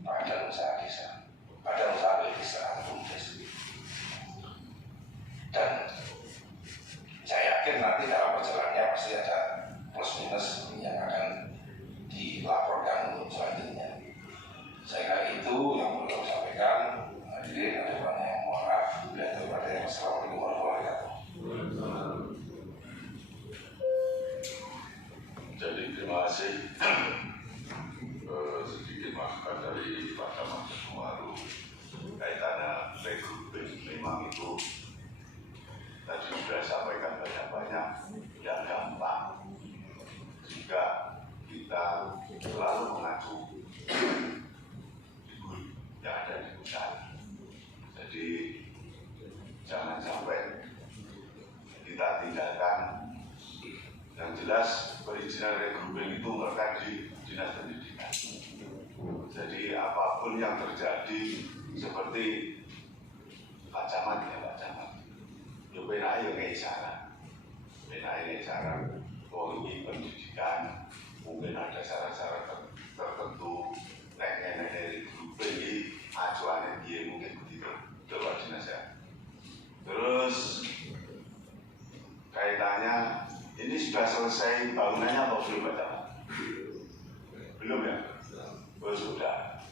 badan usaha desa, badan usaha desa BUMDes. Dan saya yakin nanti dalam perjalanannya pasti ada plus minus yang akan dilaporkan untuk selanjutnya. Saya kira itu yang perlu saya sampaikan. Hadirin ada banyak yang mohon maaf. Assalamualaikum warahmatullahi wabarakatuh. Jadi terima kasih. Sedikit masukan dari Pak Camat Sumaru kaitannya rekrutmen. Memang itu tadi sudah sampaikan banyak-banyak, tidak gampang jika kita selalu mengacu figur yang ada di pusat. Jadi jangan sampai kita tinggalkan. Yang jelas perizinan rekrutmen itu melekat di Dinas Pendidikan. Jadi apapun yang terjadi seperti Pak Camat ya Pak Camat, ya benar ya kayak cara, ini pendidikan mungkin ada syarat-syarat tertentu, nenek rekrutmen ini acuannya dia mungkin begitu, coba dinas ya. Terus kaitannya ini sudah selesai bangunannya atau belum Pak Camat? Belum ya? Oh sudah.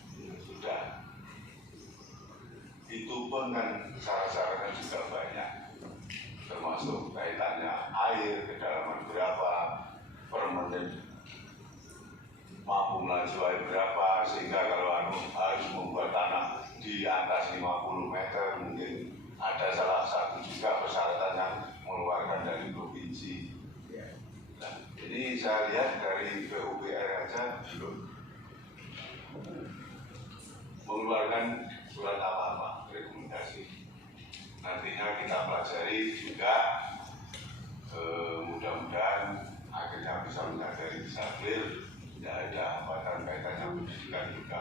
Itu pun kan syarat-syaratnya juga banyak, termasuk kaitannya air, kedalaman berapa, per menit mampu melaju air berapa, sehingga kalau harus membuat tanah di atas 50 meter, mungkin ada salah satu juga persyaratan yang mengeluarkan dari provinsi. Nah, ini saya lihat dari PUPR aja belum mengeluarkan surat apa-apa rekomendasi. Nantinya kita pelajari juga, mudah-mudahan akhirnya bisa menyadari disabil, tidak ada hambatan kaitannya pendidikan juga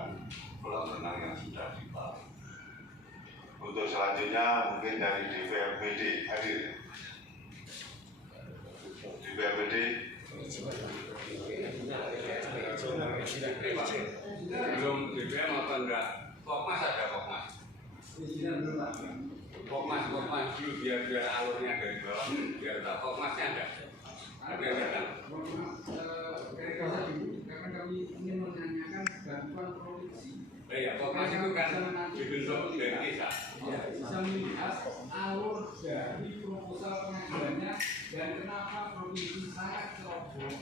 kolam renang yang sudah dibangun. Untuk selanjutnya mungkin dari DPRPD hadir. DPRPD belum BBM apa enggak? Pokmas ada Pokmas. Pokmas dulu biar alurnya dari bawah biar tak Pokmasnya ada. Ada yang datang. Karena kami ingin menanyakan bantuan provinsi. Ya, Pokmas itu kan dibentuk dari desa. Ya, bisa melihat alur dari proposal pengajuannya dan kenapa provinsi sangat ceroboh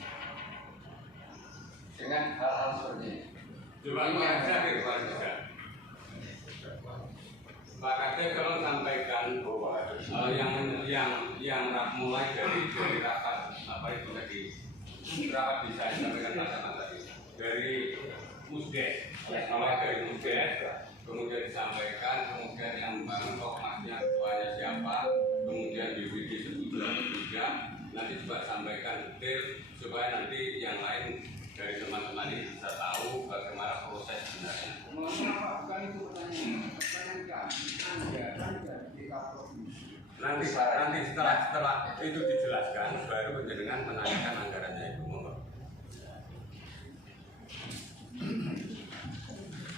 Dengan hal-hal seperti ini. Coba Pak Kadir, Pak Kadir. Pak Kadir kalau sampaikan yang mulai dari rapat apa itu tadi, rapat bisa disampaikan Pak Camat tadi dari Musdes, mulai dari Musdes, kemudian disampaikan, kemudian yang membangun Pokmasnya ketuanya siapa, kemudian BPD juga, nanti juga sampaikan detail supaya nanti yang lain dari teman-teman ini bisa tahu bagaimana proses sebenarnya. Mengapa bukan itu pertanyaan kami, anggaran dari DKP. Nanti setelah itu dijelaskan, baru penjenengan menanyakan anggarannya itu.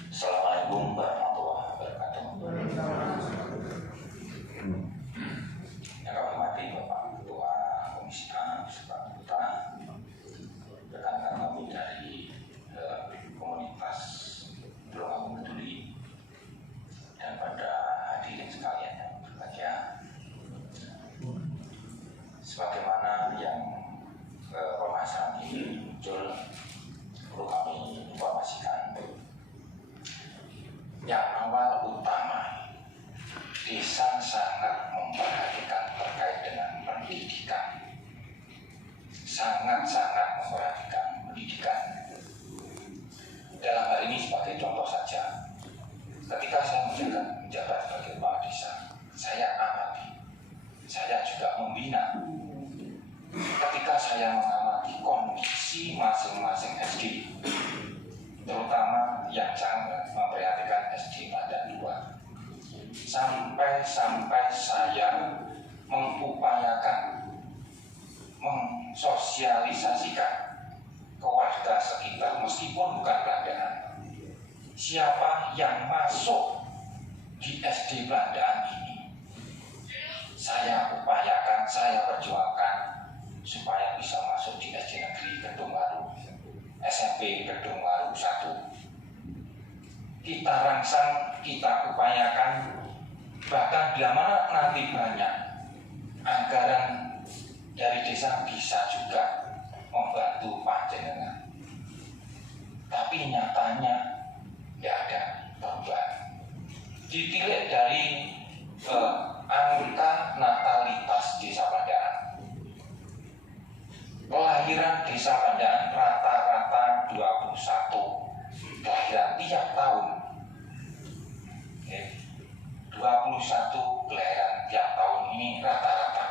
Assalamualaikum warahmatullahi wabarakatuh. Yang kami hormati Bapak Ketua Komisi A, Pak Putra, rekan-rekan kami dari komunitas Pulau Peduli, dan pada hadirin sekalian yang berbahagia. Sebagaimana yang pembahasan ini muncul, perlu kami informasikan. Yang awal utama, desa sangat memperhatikan terkait dengan pendidikan. Sangat-sangat memperhatikan pendidikan. Dalam hal ini sebagai contoh saja, ketika saya menjabat sebagai kepala desa, saya amati, saya juga membina. Ketika saya mengamati kondisi masing-masing SD, terutama yang sangat memperhatikan SD Padan 2, sampai saya mengupayakan mensosialisasikan ke warga sekitar meskipun bukan pelanggaran, siapa yang masuk di SD Belandaan ini. Saya upayakan, saya perjuangkan supaya bisa masuk di SD Negeri Gedung Waru, SMP Gedung Waru 1. Kita rangsang, kita upayakan, bahkan bila mana nanti banyak anggaran dari desa bisa juga membantu panjenengan. Tapi nyatanya tidak ada perubahan. Ditilik dari angka natalitas desa Pandaan. Kelahiran desa Pandaan rata-rata 21 kelahiran tiap tahun. 21 kelahiran tiap tahun ini rata-rata.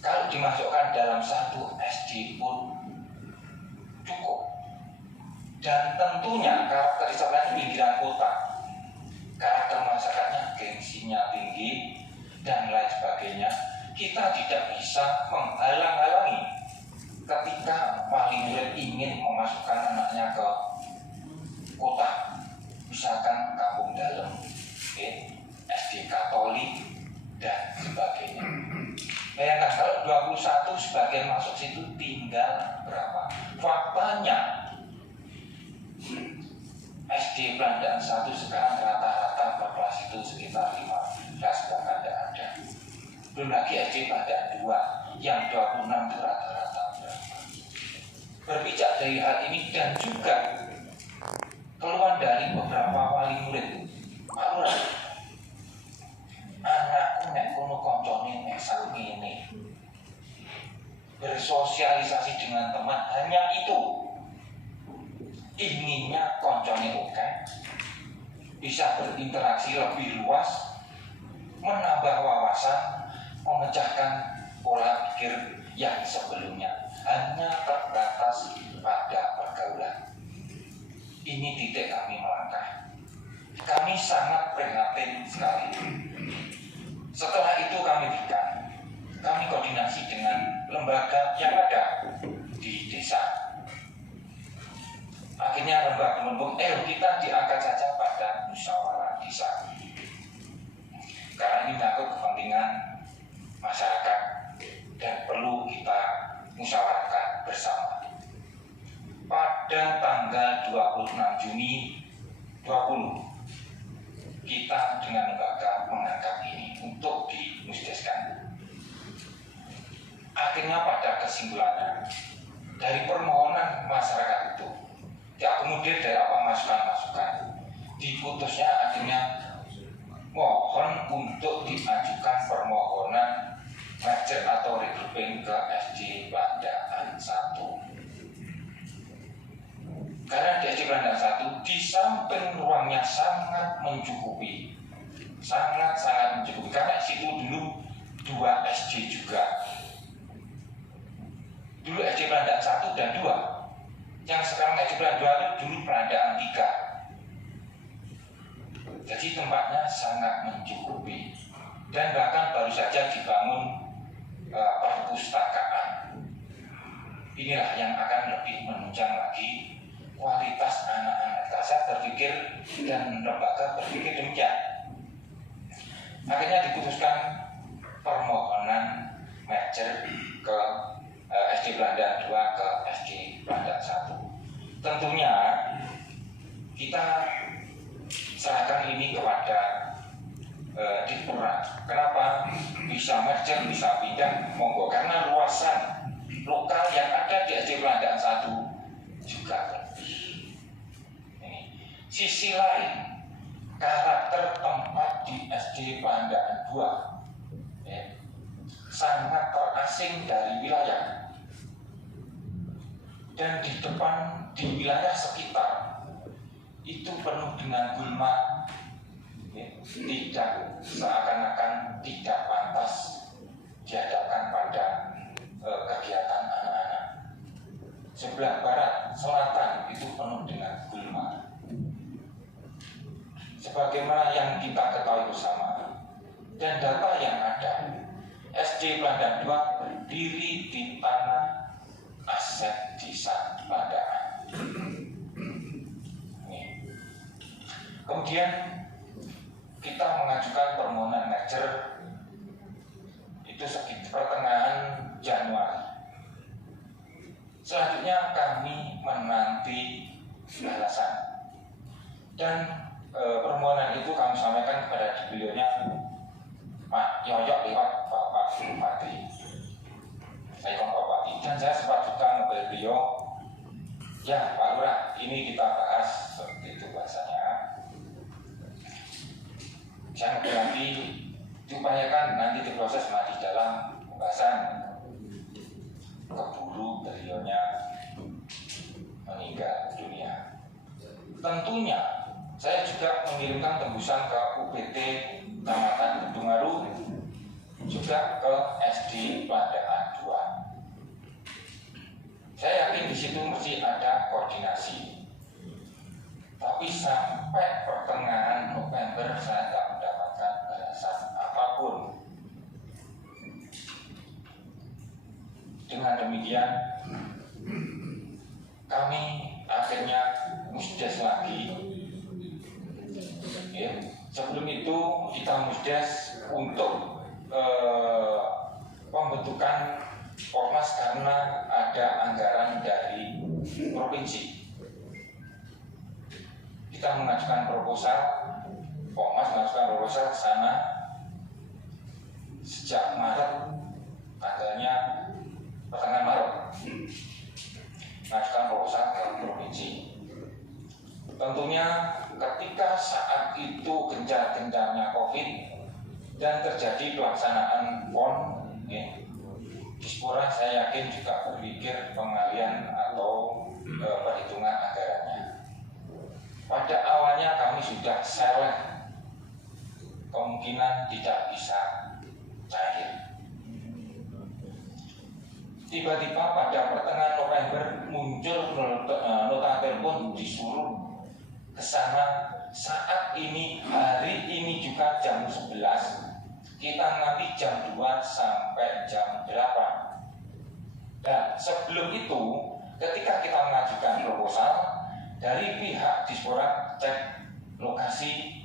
Kalau dimasukkan dalam satu SD pun cukup. Dan tentunya karakter desa Pandaan pinggiran kota, karakter masyarakatnya gengsinya tinggi dan lain sebagainya. Kita tidak bisa menghalang-halangi ketika wali murid ingin memasukkan anaknya ke kota, misalkan kampung dalam, SD Katolik dan sebagainya. Bayangkan kalau 21 sebagian masuk situ tinggal berapa? Faktanya SD Belandaan 1 sekarang rata-rata per kelas itu sekitar 15 bahkan tidak ada. Belum lagi SD Belandaan 2 yang 26 itu rata-rata berapa. Berbicara dari hal ini dan juga keluhan dari beberapa wali murid, Pak Lurah, anakku nek kono koncone nek sak ngene. Bersosialisasi dengan teman hanya itu. Inginnya koncone oke, bisa berinteraksi lebih luas, menambah wawasan, memecahkan pola pikir yang sebelumnya hanya terbatas pada pergaulan. Ini titik kami melangkah. Kami sangat prihatin sekali. Setelah itu kami koordinasi dengan lembaga yang ada di desa. Akhirnya lembaga menuntut, kita diangkat saja pada musyawarah desa. Karena ini menyangkut kepentingan masyarakat dan perlu kita musyawarahkan bersama. Pada tanggal 26 Juni 20 kita dengan lembaga mengangkat ini untuk dimusdeskan. Akhirnya pada kesimpulannya dari permohonan masyarakat itu diakomodir dari apa masukan-masukan, diputusnya akhirnya mohon untuk diajukan permohonan merger atau regrouping ke SD Belandaan 1. Karena di SD Belandaan 1 di samping ruangnya sangat mencukupi, sangat mencukupi. Karena situ dulu 2 SD juga. Dulu SD Belandaan 1 dan 2. Yang sekarang SD Belandaan 2 itu dulu Belandaan 3. Jadi tempatnya sangat mencukupi. Dan bahkan baru saja dibangun perpustakaan. Inilah yang akan lebih menunjang lagi kualitas anak-anak. Saya berpikir dan lembaga berpikir demikian. Akhirnya diputuskan permohonan merger ke SD Belandaan 2 ke SD Belandaan 1. Tentunya kita serahkan ini kepada Dipura. Kenapa bisa merger, bisa pindah? Monggo, karena luasan lokal yang ada di SD Belandaan 1 juga lebih. Sisi lain, karakter tempat di SD Belandaan 2 sangat terasing dari wilayah. Dan di depan, di wilayah sekitar itu penuh dengan gulma, tidak seakan-akan tidak pantas dihadapkan pada kegiatan anak-anak. Sebelah barat, selatan itu penuh dengan gulma. Sebagaimana yang kita ketahui bersama dan data yang ada, SD Belandaan 2 berdiri di tanah aset desa Belandaan. Kemudian kita mengajukan permohonan merger itu sekitar pertengahan Januari. Selanjutnya kami menanti balasan dan permohonan itu kami sampaikan kepada beliaunya Pak Yoyok lewat Bapak Bupati, saya Pak Bupati, dan saya sempat juga ngebel beliau, ya Pak Lurah, ini kita bahas seperti itu bahasanya. Saya ngebel lagi, diupayakan nanti diproses di dalam pembahasan. Keburu beliaunya meninggal dunia. Tentunya saya juga mengirimkan tembusan ke UPT Kecamatan Kedungaru, juga ke SD Pandaan 2. Saya yakin di situ mesti ada koordinasi. Tapi sampai pertengahan November saya tidak mendapatkan balasan apapun. Dengan demikian kami akhirnya musdes lagi. Ya. Sebelum itu kita musdes untuk pembentukan Ormas karena ada anggaran dari provinsi. Kita mengajukan proposal, Ormas mengajukan proposal ke sana sejak Maret, tanggalnya pertengahan Maret, mengajukan proposal ke provinsi. Tentunya ketika saat itu gencar-gencarnya COVID dan terjadi pelaksanaan PON, Dispora saya yakin juga berpikir pengalian atau perhitungan anggarannya. Pada awalnya kami sudah select, kemungkinan tidak bisa cair. Tiba-tiba pada pertengahan November muncul nota telepon disuruh ke sana saat ini, hari ini juga jam 11, kita nanti jam 2 sampai jam 8. Dan sebelum itu ketika kita mengajukan proposal dari pihak Dispora cek lokasi,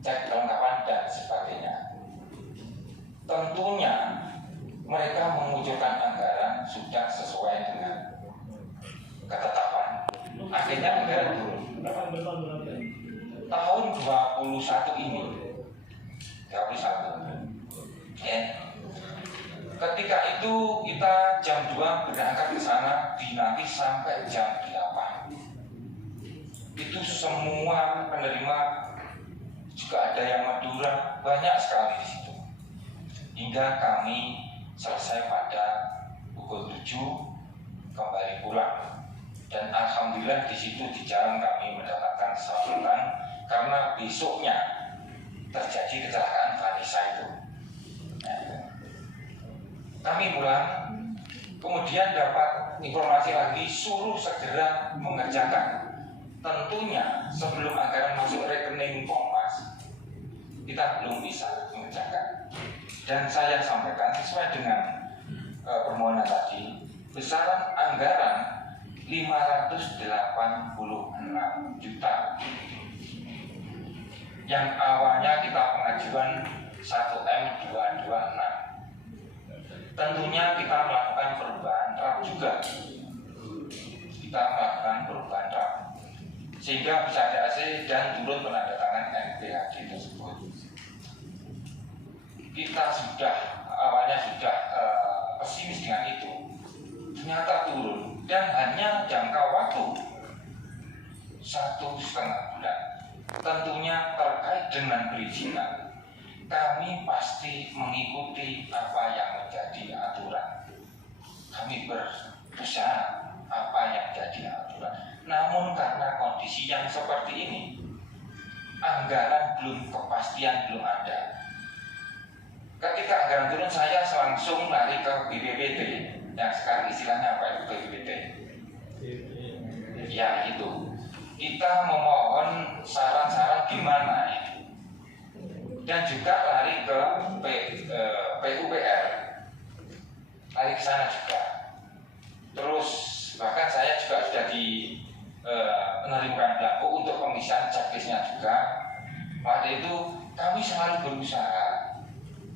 cek kelengkapan dan sebagainya, tentunya mereka mengucurkan anggaran sudah sesuai dengan ketetapan. Akhirnya anggaran turun. Tahun 21 ini 21 ya. Ketika itu kita jam 2 berangkat ke sana, dinanti sampai jam 8. Itu semua penerima, juga ada yang Madura, banyak sekali di situ. Hingga kami selesai pada pukul 7 kembali pulang. Dan alhamdulillah di situ di jalan kami mendapatkan sambutan karena besoknya terjadi kecelakaan Vanessa itu. Kami pulang, kemudian dapat informasi lagi suruh segera mengerjakan. Tentunya sebelum anggaran masuk rekening Kompas, kita belum bisa mengerjakan. Dan saya sampaikan sesuai dengan permohonan tadi, besaran anggaran 586 juta. Yang awalnya kita pengajuan 1M226. Tentunya kita melakukan perubahan draft juga. Kita melakukan perubahan draft sehingga bisa ada AC dan turun penandatangan NPHD tersebut. Kita sudah awalnya sudah pesimis dengan itu, ternyata turun dan hanya jangka waktu 1,5 bulan. Tentunya terkait dengan perizinan, kami pasti mengikuti apa yang menjadi aturan. Kami berusaha apa yang jadi aturan. Namun karena kondisi yang seperti ini, anggaran belum, kepastian belum ada. Ketika anggaran turun, saya langsung lari ke BPPT, yang sekarang istilahnya apa itu BPPT? Ya itu. Kita memohon saran-saran gimana itu. Dan juga lari ke PUPR, lari ke sana juga. Terus bahkan saya juga sudah menerimkan belangko untuk pemisahan checklistnya juga, pada itu kami selalu berusaha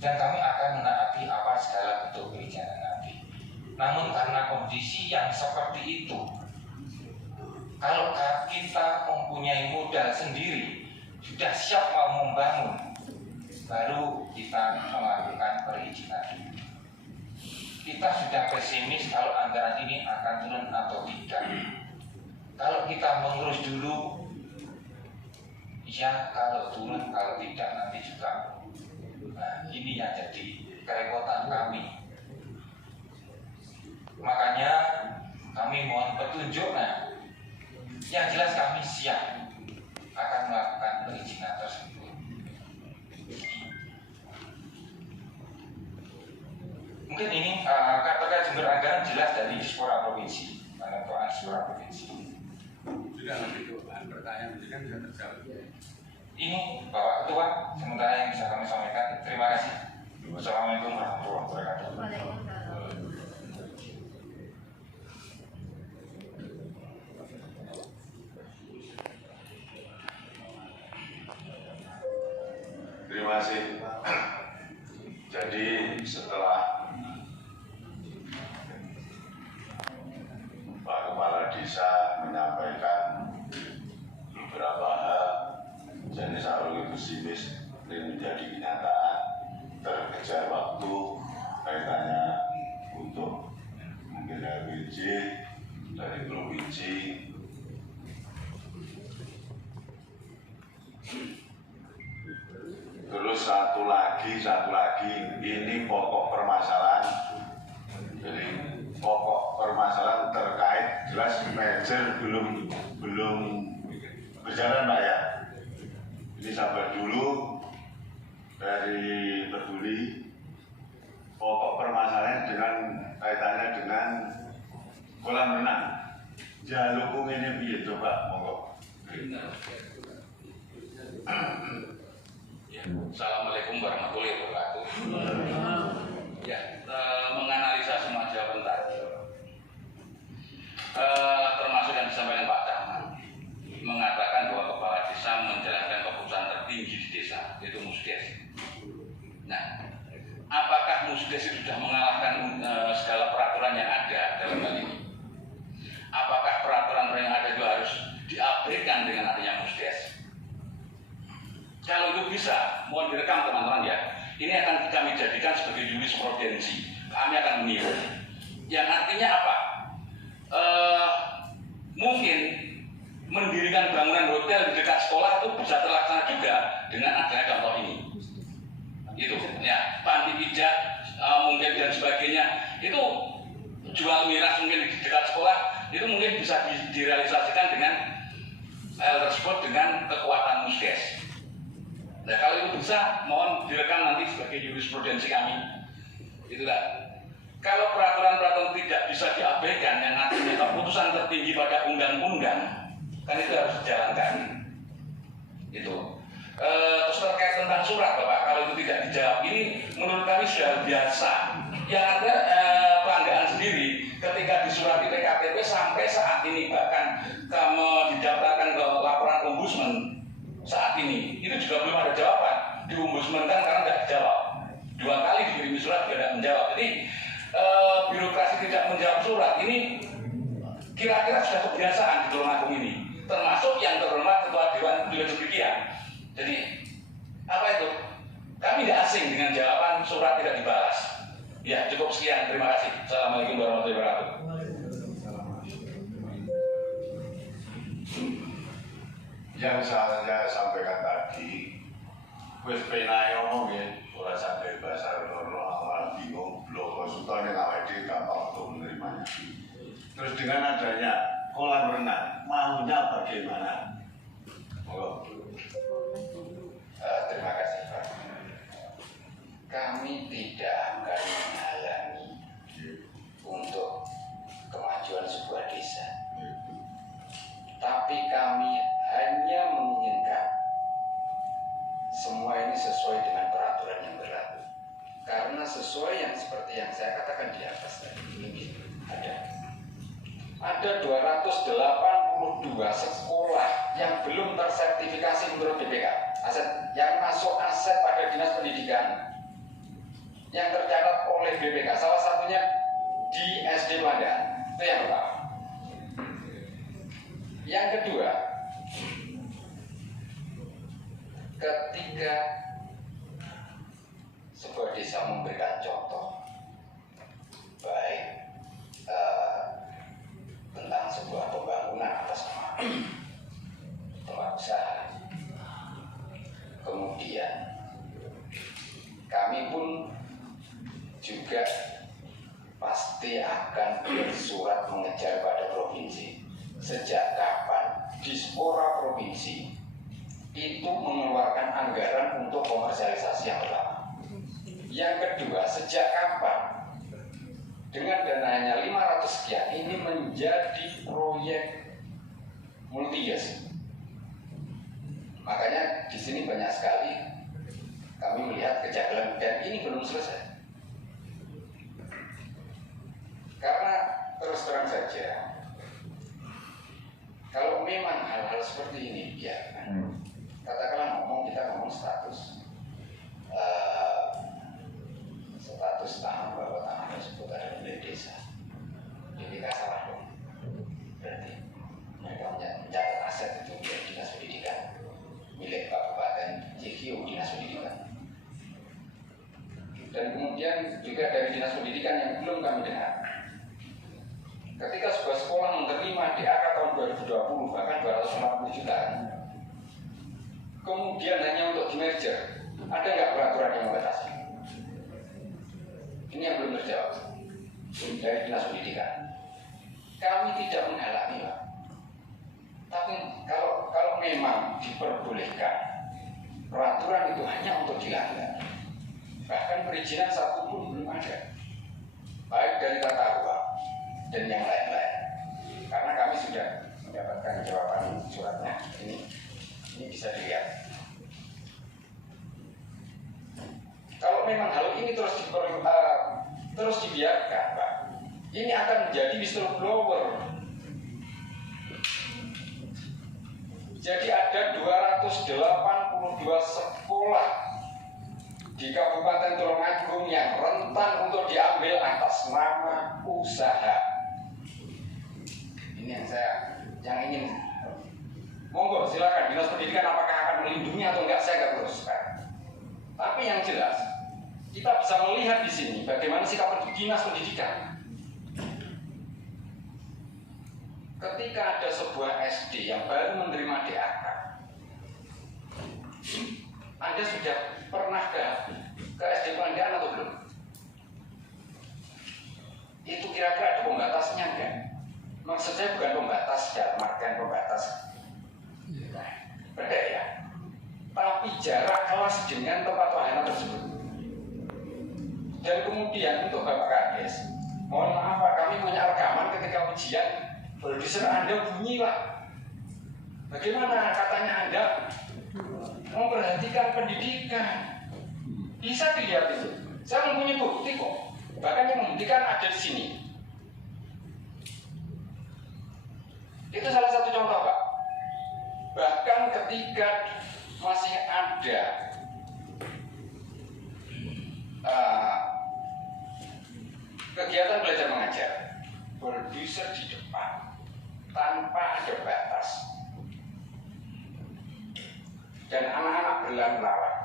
dan kami akan menaati apa segala bentuk perizinan nanti. Namun karena kondisi yang seperti itu, kalau kita mempunyai modal sendiri, sudah siap mau membangun, baru kita melakukan perizinan. Kita sudah pesimis kalau anggaran ini akan turun atau tidak. Kalau kita mengurus dulu, ya kalau turun, kalau tidak nanti juga. Nah, ini yang jadi kerepotan kami. Makanya kami mohon petunjuk. Nah, yang jelas kami siap akan melakukan perizinan tersebut. Mungkin ini kata Jember Anggaran jelas dari Dispora Provinsi, penentuan Dispora Provinsi. Sudah nanti itu bahan pertanyaan ini kan sudah terjawab. Ini Bapak Ketua, sementara yang bisa kami sampaikan. Terima kasih. Wassalamualaikum warahmatullahi wabarakatuh. Terima kasih. Jadi setelah Pak Kepala Desa menyampaikan beberapa hal, jadi sarung pesimis ini menjadi kenyataan, terkejar waktu kaitannya untuk mungkin LPG dari provinsi. Terus satu lagi ini pokok permasalahan. Jadi pokok permasalahan terkait jelas merger belum berjalan Pak ya. Ini sabar dulu dari Peduli. Pokok permasalahan dengan kaitannya dengan kolam renang. Jaluk ini piye coba monggo. Assalamualaikum warahmatullahi wabarakatuh. Ya, menganalisa semua jawaban tadi, termasuk yang disampaikan Pak Camat, mengatakan bahwa kepala desa menjalankan keputusan tertinggi di desa, yaitu Musdes. Nah, apakah Musdes itu sudah mengalahkan segala peraturan yang ada dalam hal ini? Apakah peraturan yang ada itu harus diabaikan dengan adanya Musdes? Kalau itu bisa, mohon direkam teman-teman ya. Ini akan kami jadikan sebagai jurisprudensi. Kami akan meniru. Yang artinya apa? Mungkin mendirikan bangunan hotel di dekat sekolah itu bisa terlaksana juga dengan adanya contoh ini. Itu ya, panti pijat mungkin dan sebagainya. Itu jual miras mungkin di dekat sekolah itu mungkin bisa direalisasikan dengan hal tersebut dengan kekuatan Musdes. Nah, kalau itu bisa, mohon direkam nanti sebagai jurisprudensi kami. Itulah. Kalau peraturan-peraturan tidak bisa diabaikan, yang artinya keputusan tertinggi pada undang-undang, kan itu harus dijalankan. Itu. Terus terkait tentang surat, Bapak, kalau itu tidak dijawab, ini menurut kami sudah biasa. Yang ada pelanggaran sendiri, ketika disurati PKPP sampai saat ini, bahkan kamu didaftarkan ke laporan ombudsman. Saat ini, itu juga belum ada jawaban. Di ombudsman kan karena tidak dijawab. 2 kali dikirimi surat juga tidak menjawab. Jadi birokrasi tidak menjawab surat ini kira-kira sudah kebiasaan di Tulungagung ini. Termasuk yang terhormat Ketua Dewan juga demikian. Jadi apa itu? Kami tidak asing dengan jawaban surat tidak dibalas. Ya cukup sekian. Terima kasih. Assalamualaikum warahmatullahi wabarakatuh. Yang saya sampaikan tadi, wis penai ngomong ya, ora sampai bahasa loro awal bingung, blok konsultan yang awal di gampang untuk menerimanya. Terus dengan adanya kolam renang, maunya bagaimana? Oh. Terima kasih Pak. Kami tidak akan menghalangi untuk kemajuan sebuah desa. Tapi kami hanya menginginkan semua ini sesuai dengan peraturan yang berlaku. Karena sesuai yang seperti yang saya katakan di atas tadi ini ada 282 sekolah yang belum tersertifikasi menurut BPK, aset yang masuk aset pada dinas pendidikan yang tercatat oleh BPK, salah satunya di SD Pandaan, itu yang pertama. Yang kedua, ketika sebuah desa memberikan contoh baik tentang sebuah pembangunan atas nama tempat usaha, kemudian kami pun juga pasti akan bersurat mengejar pada provinsi sejak kapan Dispora provinsi itu mengeluarkan anggaran untuk komersialisasi yang pertama. Yang kedua, sejak kapan dengan dananya 500 sekian ini menjadi proyek multi-years. Makanya di sini banyak sekali kami melihat kejanggalan dan ini belum selesai. Karena terus terang saja, kalau memang hal-hal seperti ini biarkan. Katakanlah kita ngomong status tanah bahwa tanah tersebut adalah milik desa. BPK salah dong. Berarti mereka mencatat aset itu milik dinas pendidikan, milik Kabupaten JKU dinas pendidikan. Dan kemudian juga dari dinas pendidikan yang belum kami dengar, ketika sebuah sekolah menerima DAK tahun 2020 bahkan 250 juta, kemudian hanya untuk di-merger, ada nggak peraturan yang membatasi? Ini yang belum terjawab dari dinas pendidikan. Kami tidak menghalangi, Pak. Tapi kalau memang diperbolehkan, peraturan itu hanya untuk dilanggar. Bahkan perizinan satu pun belum ada, baik dari tata ruang dan yang lain-lain. Karena kami sudah mendapatkan jawaban suratnya, ini bisa dilihat. Kalau memang hal ini terus dibiarkan, Pak, ini akan menjadi whistleblower. Jadi ada 282 sekolah di Kabupaten Tulungagung yang rentan untuk diambil atas nama usaha. Ini yang ingin. Monggo silakan dinas pendidikan apakah akan melindungi atau enggak, saya enggak teruskan. Tapi yang jelas kita bisa melihat di sini bagaimana sikap dinas pendidikan. Ketika ada sebuah SD yang baru menerima DAK, Anda sudah pernah ke SD Pandaan atau belum? Itu kira-kira ada pembatasnya enggak? Maksud saya bukan pembatas dalam artian pembatas beda ya, tapi jarak kelas dengan tempat wahana tersebut. Dan kemudian untuk Bapak Kades, mohon maaf Pak, kami punya rekaman ketika ujian, produser Anda bunyi Pak. Bagaimana katanya Anda memperhatikan pendidikan? Bisa dilihat itu. Saya mempunyai bukti kok. Bahkan yang membuktikan ada di sini. Itu salah satu contoh Pak. Bahkan ketika masih ada kegiatan belajar mengajar, produser di depan tanpa ada batas dan anak-anak berlalu-lalang,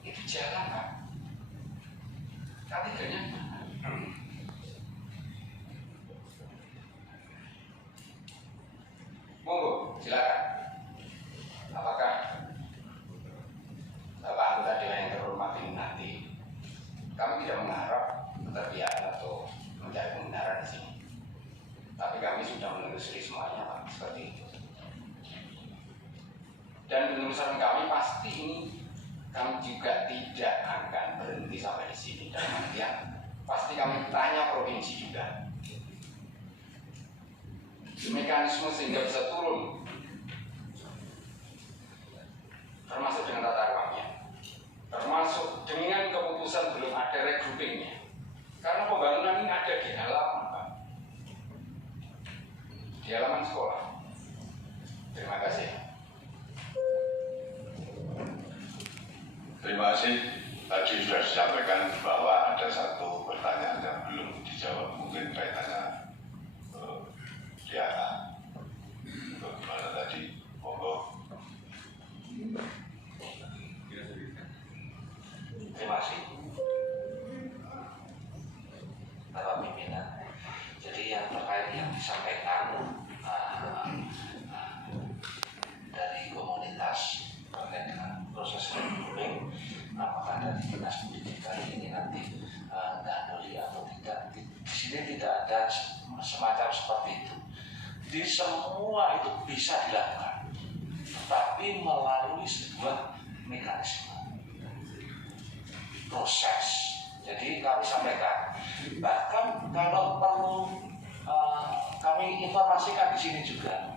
itu jalan Pak. K3-nya monggo, silakan. Apakah Bapak anggota dewan yang terhormat ini nanti, kami tidak mengharap keterbiakan atau mencari pembenaran di sini, tapi kami sudah menelusuri semuanya Pak, seperti itu. Dan penelusuran kami pasti ini kami juga tidak akan berhenti sampai di sini. Dan kemudian pasti kami tanya provinsi juga mekanisme sehingga bisa turun, termasuk dengan tata ruangnya, termasuk dengan keputusan belum ada regroupingnya. Karena pembangunan ini ada di halaman Pak, di halaman sekolah. Terima dan semacam seperti itu. Di semua itu bisa dilakukan, tapi melalui sebuah mekanisme proses. Jadi kami sampaikan, bahkan kalau perlu kami informasikan di sini juga.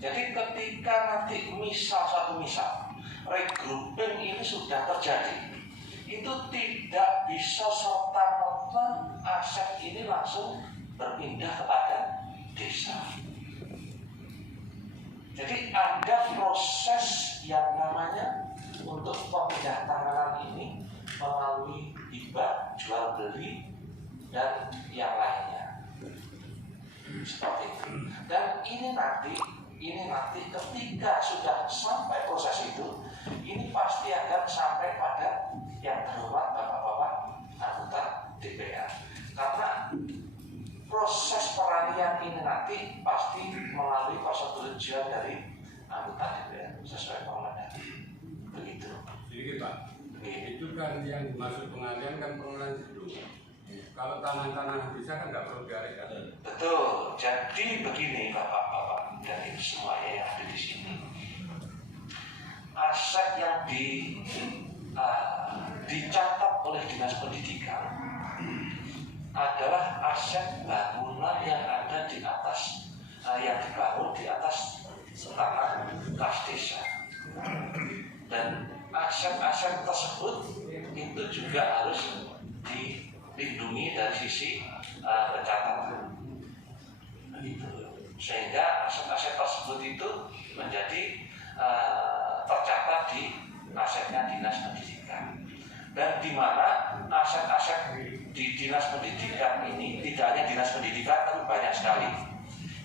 Jadi ketika nanti satu misal regrouping ini sudah terjadi, itu tidak bisa serta-merta aset ini langsung berpindah kepada desa. Jadi ada proses yang namanya untuk pemindah tanganan ini melalui hibah, jual beli, dan yang lainnya. Seperti itu. Dan ini nanti ketika sudah sampai proses itu, ini pasti akan sampai pada yang terhormat Bapak-Bapak anggota DPR. Karena proses peralihan ini nanti pasti melalui persetujuan dari anggota DPR sesuai permendak. Begitu. Jadi Pak, itu kan yang dimaksud pengalihan kan pengalihan itu. Kalau tanah-tanah bisa kan nggak perlu dialihkan. Betul. Jadi begini Bapak-Bapak dan ibu semuanya yang ada di sini, aset yang dicatat oleh Dinas Pendidikan adalah aset bangunan yang ada di atas yang dibangun di atas tanah kas desa, dan aset-aset tersebut itu juga harus dilindungi dari sisi pencatatan. Begitu. Sehingga aset-aset tersebut itu menjadi tercatat di asetnya Dinas Pendidikan. Dan di mana aset-aset di Dinas Pendidikan ini tidak hanya Dinas Pendidikan, tapi banyak sekali.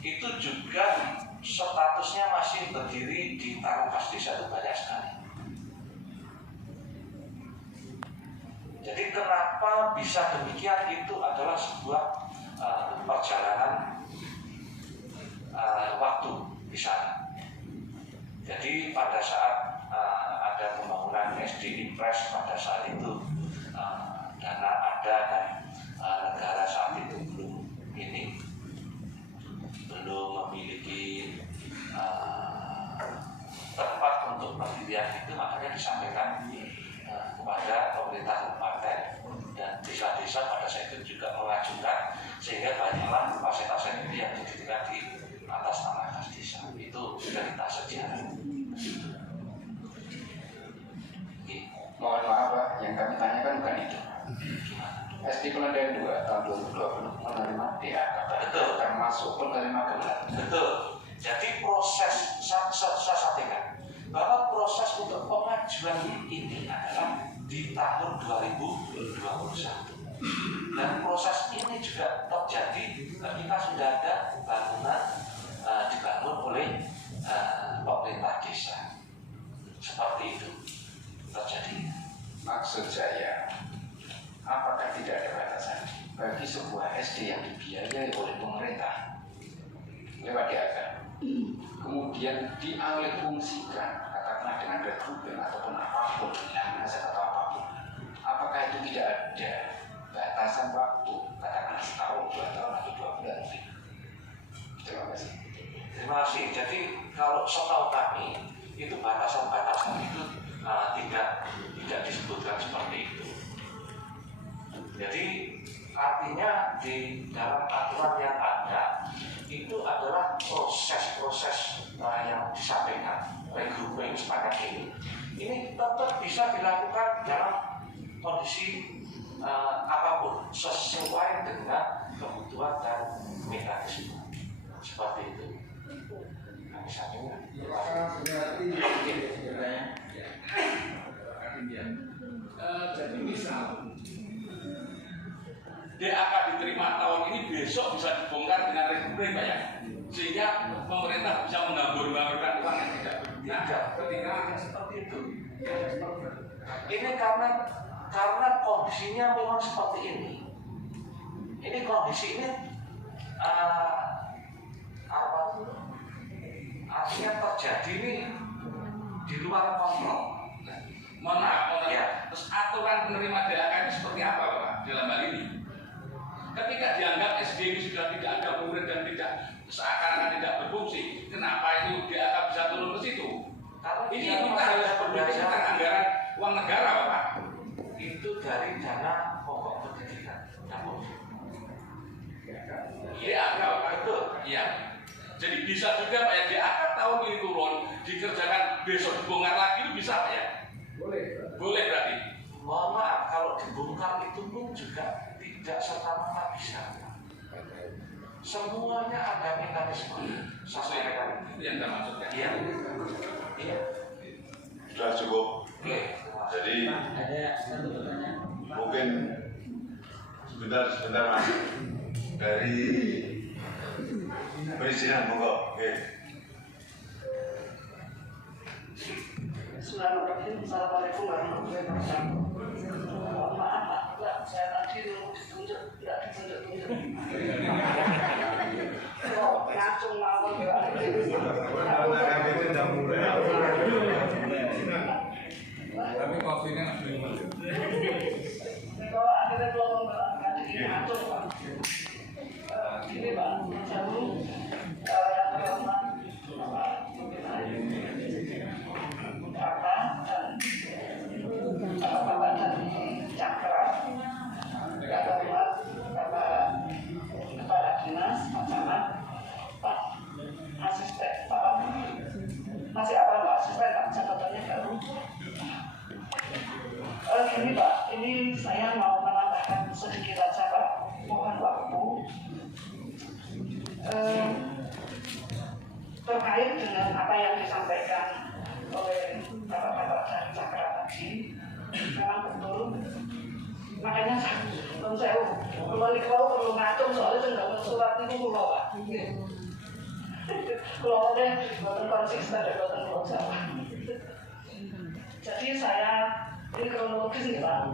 Itu juga statusnya masih berdiri di tanah kas desa, itu banyak sekali. Jadi kenapa bisa demikian, itu adalah sebuah perjalanan waktu di sana. Jadi pada saat ada pembangunan SD Impres pada saat itu dana ada dan negara saat itu belum memiliki tempat untuk pendirian itu, makanya disampaikan kepada pemerintah kabupaten dan desa-desa pada saat itu juga mengajukan, sehingga banyaklah aset-aset itu yang didirikan di atas tanah kas desa. Itu cerita sejarah. Mohon maaf Pak, yang kami tanyakan bukan itu. SD Pelandaian 2 tahun 2020 menerima DAK. Betul. Termasuk penerima gelar. Betul. Jadi proses saya sampaikan bahwa proses untuk pengajuan ini adalah di tahun 2021. Dan proses ini juga terjadi ketika sudah ada bangunan dibangun oleh pemerintah desa. Seperti itu terjadi. Maksud saya, apakah tidak ada batasan bagi sebuah SD yang dibiayai oleh pemerintah lewat DAK, kemudian dialihfungsikan, katakanlah dengan regrouping ataupun apapun, dengan aset atau apapun, apakah itu tidak ada batasan waktu, katakanlah setahun, 2 tahun atau 2 bulan? Terima kasih. Terima kasih. Jadi kalau setahu kami itu batasan-batasan itu tidak disebutkan seperti itu. Jadi artinya di dalam aturan yang ada itu adalah proses-proses yang disampaikan regrouping sepakat ini tetap bisa dilakukan dalam kondisi apapun sesuai dengan kebutuhan dan mekanisme seperti itu. Kami sampaikan. Jadi misal DAK diterima tahun ini, besok bisa dibongkar dengan regrouping Pak ya, sehingga pemerintah bisa menggambur-gamburkan uang yang tidak Tidak, ketika seperti itu. Ini karena kondisinya memang seperti ini. Ini kondisi ini artinya terjadi ini di luar kontrol. Mohon maaf, Ya. terus aturan penerima DAK ini seperti apa Pak dalam hal ini? Ketika dianggap SDM sudah tidak ada murid dan tidak seakan-akan tidak berfungsi, kenapa itu dia akan bisa turun ke situ? Ini kita harus berbicara anggaran uang negara, Bapak. Itu dari dana pokok pendidikan. Iya, Bapak. Betul. Iya. Jadi bisa juga Pak ya, di akhir tahun ini turun, dikerjakan besok dibongkar lagi, itu bisa Pak ya? Boleh. Boleh berarti. Mohon maaf, kalau dibongkar itu pun juga tidak serta-merta bisa. Semuanya ada mekanisme. Sesuai dengan itu yang kita maksudkan. Iya. Iya. Sudah cukup. Oke. Jadi Ada satu pertanyaan. mungkin sebentar Mas, dari perizinan monggo. Oke. Bismillahirrahmanirrahim. Assalamualaikum warahmatullahi wabarakatuh. Mohon maaf Pak, enggak, saya tadi dulu ditunjuk, enggak ditunjuk-tunjuk. Kok ngacung mawon ya. Tapi kopinya belum. Kalau akhirnya belum nggak ngacung Pak. Gini Pak, jamu yang terhormat Bapak Bapak dan Cakra, yang terhormat Bapak Kepala Dinas, Pak Camat, Pak Asisten, Pak masih apa Pak Asisten, Pak jabatannya baru. Gini Pak, ini saya mau menambahkan sedikit aja Pak, mohon waktu. Terkait dengan apa yang disampaikan oleh bapak-bapak dari Cakra tadi, memang betul. Makanya saya perlu ngacung soalnya tengah surat itu pulau Pak. Kalau ada bukan konsisten dan bukan Jawa. Jadi saya ini kronologis nih Pak.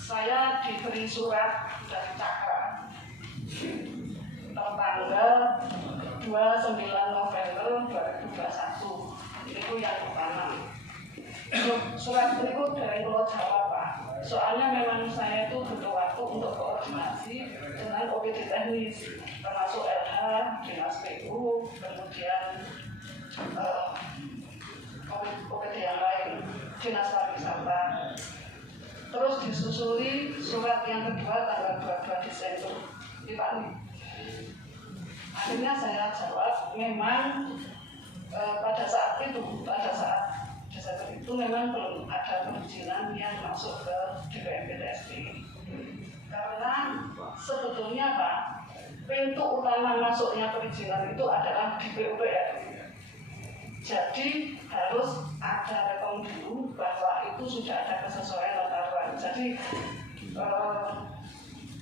Saya diberi surat dari Cakra tertanggal 29 November 2021. Itu yang pertama. Surat berikut dari Pulau Jawa Pak. Soalnya memang saya itu butuh waktu untuk koordinasi dengan OPD teknis, termasuk LH, Dinas PU, kemudian OPD yang lain, Dinas Pariwisata. Terus disusuli surat yang kedua tanggal 22 Desember di Pak. Akhirnya saya jawab, memang pada saat Desember itu memang belum ada perizinan yang masuk ke DPMPTSD. Karena sebetulnya Pak, pintu utama masuknya perizinan itu adalah di PUPR. Jadi harus ada rekam dulu bahwa itu sudah ada kesesuaian notaran. Jadi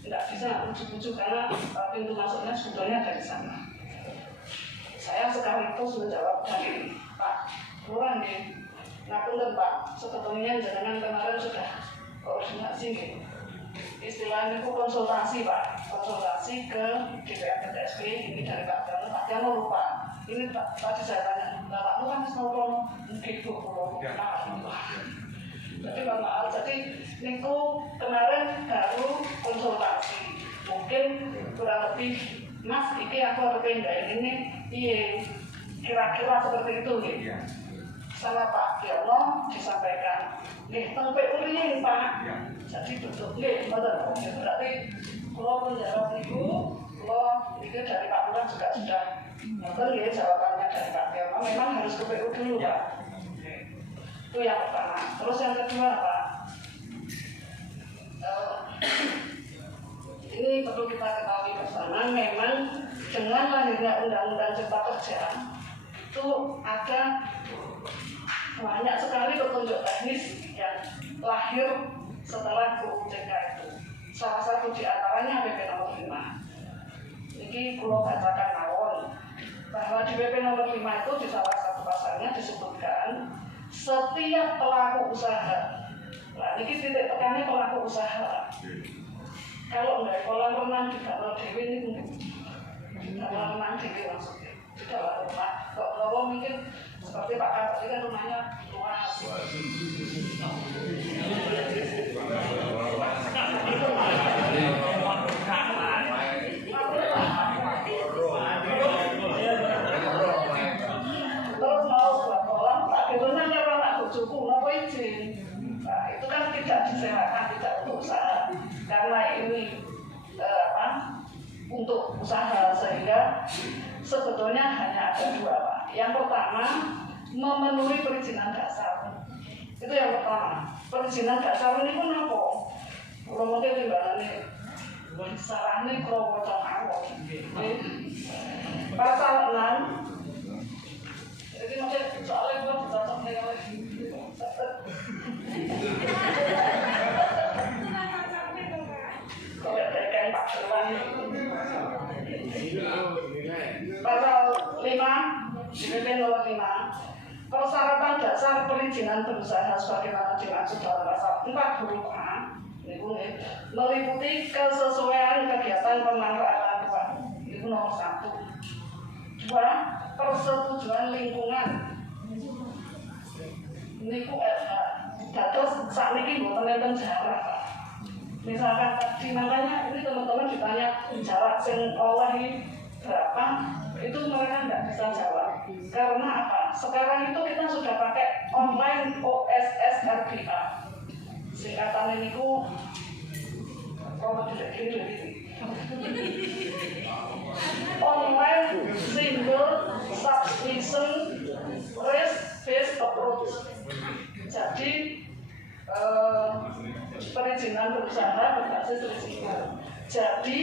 tidak bisa ujuk-ujuk karena pintu masuknya sebetulnya dari sana. Saya sekaligus menjawab dari Pak Lurah nih. Ngapunten Pak, sebetulnya jenengan kemarin sudah koordinasi nih. Istilahnya itu konsultasi Pak, konsultasi ke DPMPTSB ini dari Pak Jarno. Pak Jarno lupa. Ini tadi saya tanya, Pak Lurah kan selalu mungkin 20 Jadi maaf, jadi niku kemarin baru konsultasi. Mungkin kurang lebih Mas, ini aku harus pindah ini, iya kira-kira seperti itu nih. Sama Pak Jarno disampaikan, nih tempe urin Pak. Jadi betul, nih betul. Berarti kalau menjawab niku, kalau itu dari Pak Lurah juga sudah betul ya jawabannya dari Pak Jarno. Memang harus ke PU dulu Pak. Itu yang pertama. Terus yang kedua Pak, ini perlu kita ketahui bersama, memang dengan lahirnya Undang-Undang Cipta Kerja itu ada banyak sekali petunjuk teknis yang lahir setelah UUCK itu. Salah satu di antaranya PP nomor 5. Ini kalau bacakan mawon bahwa di PP nomor 5 itu di salah satu pasalnya disebutkan setiap pelaku usaha. Nah, ini titik tekannya pelaku usaha. Kalau enggak kolam renang di dalam dewi ini mungkin kolam renang dewi maksudnya di dalam rumah. Kalau mungkin seperti Pak Kak tadi kan rumahnya luas. tidak disewakan, tidak untuk usaha, karena ini untuk usaha, sehingga sebetulnya hanya ada dua, Pak. Yang pertama, memenuhi perizinan dasar. Itu yang pertama. Perizinan dasar ini pun apa? Kalau mungkin timbangannya salah ini kalau bocor awal. Pasal 6. Jadi mungkin soalnya gue cocok nih kalau Pak Dewan. Pasal 5, PP nomor 5, persyaratan dasar perizinan berusaha sebagaimana dimaksud dalam pasal 4 huruf A, meliputi kesesuaian kegiatan pemanfaatan uang, itu nomor 1. 2, persetujuan lingkungan. Ini ku dados saat ini buatan enten jarak, Pak. Misalkan tadi makanya ini teman-teman ditanya jarak sing oleh berapa, itu mereka tidak bisa jawab. Karena apa? Sekarang itu kita sudah pakai online OSS RBA. Singkatan ini ku kalau tidak gini. Online Single Submission Risk Based Approach. Jadi perizinan berusaha berbasis risiko. Jadi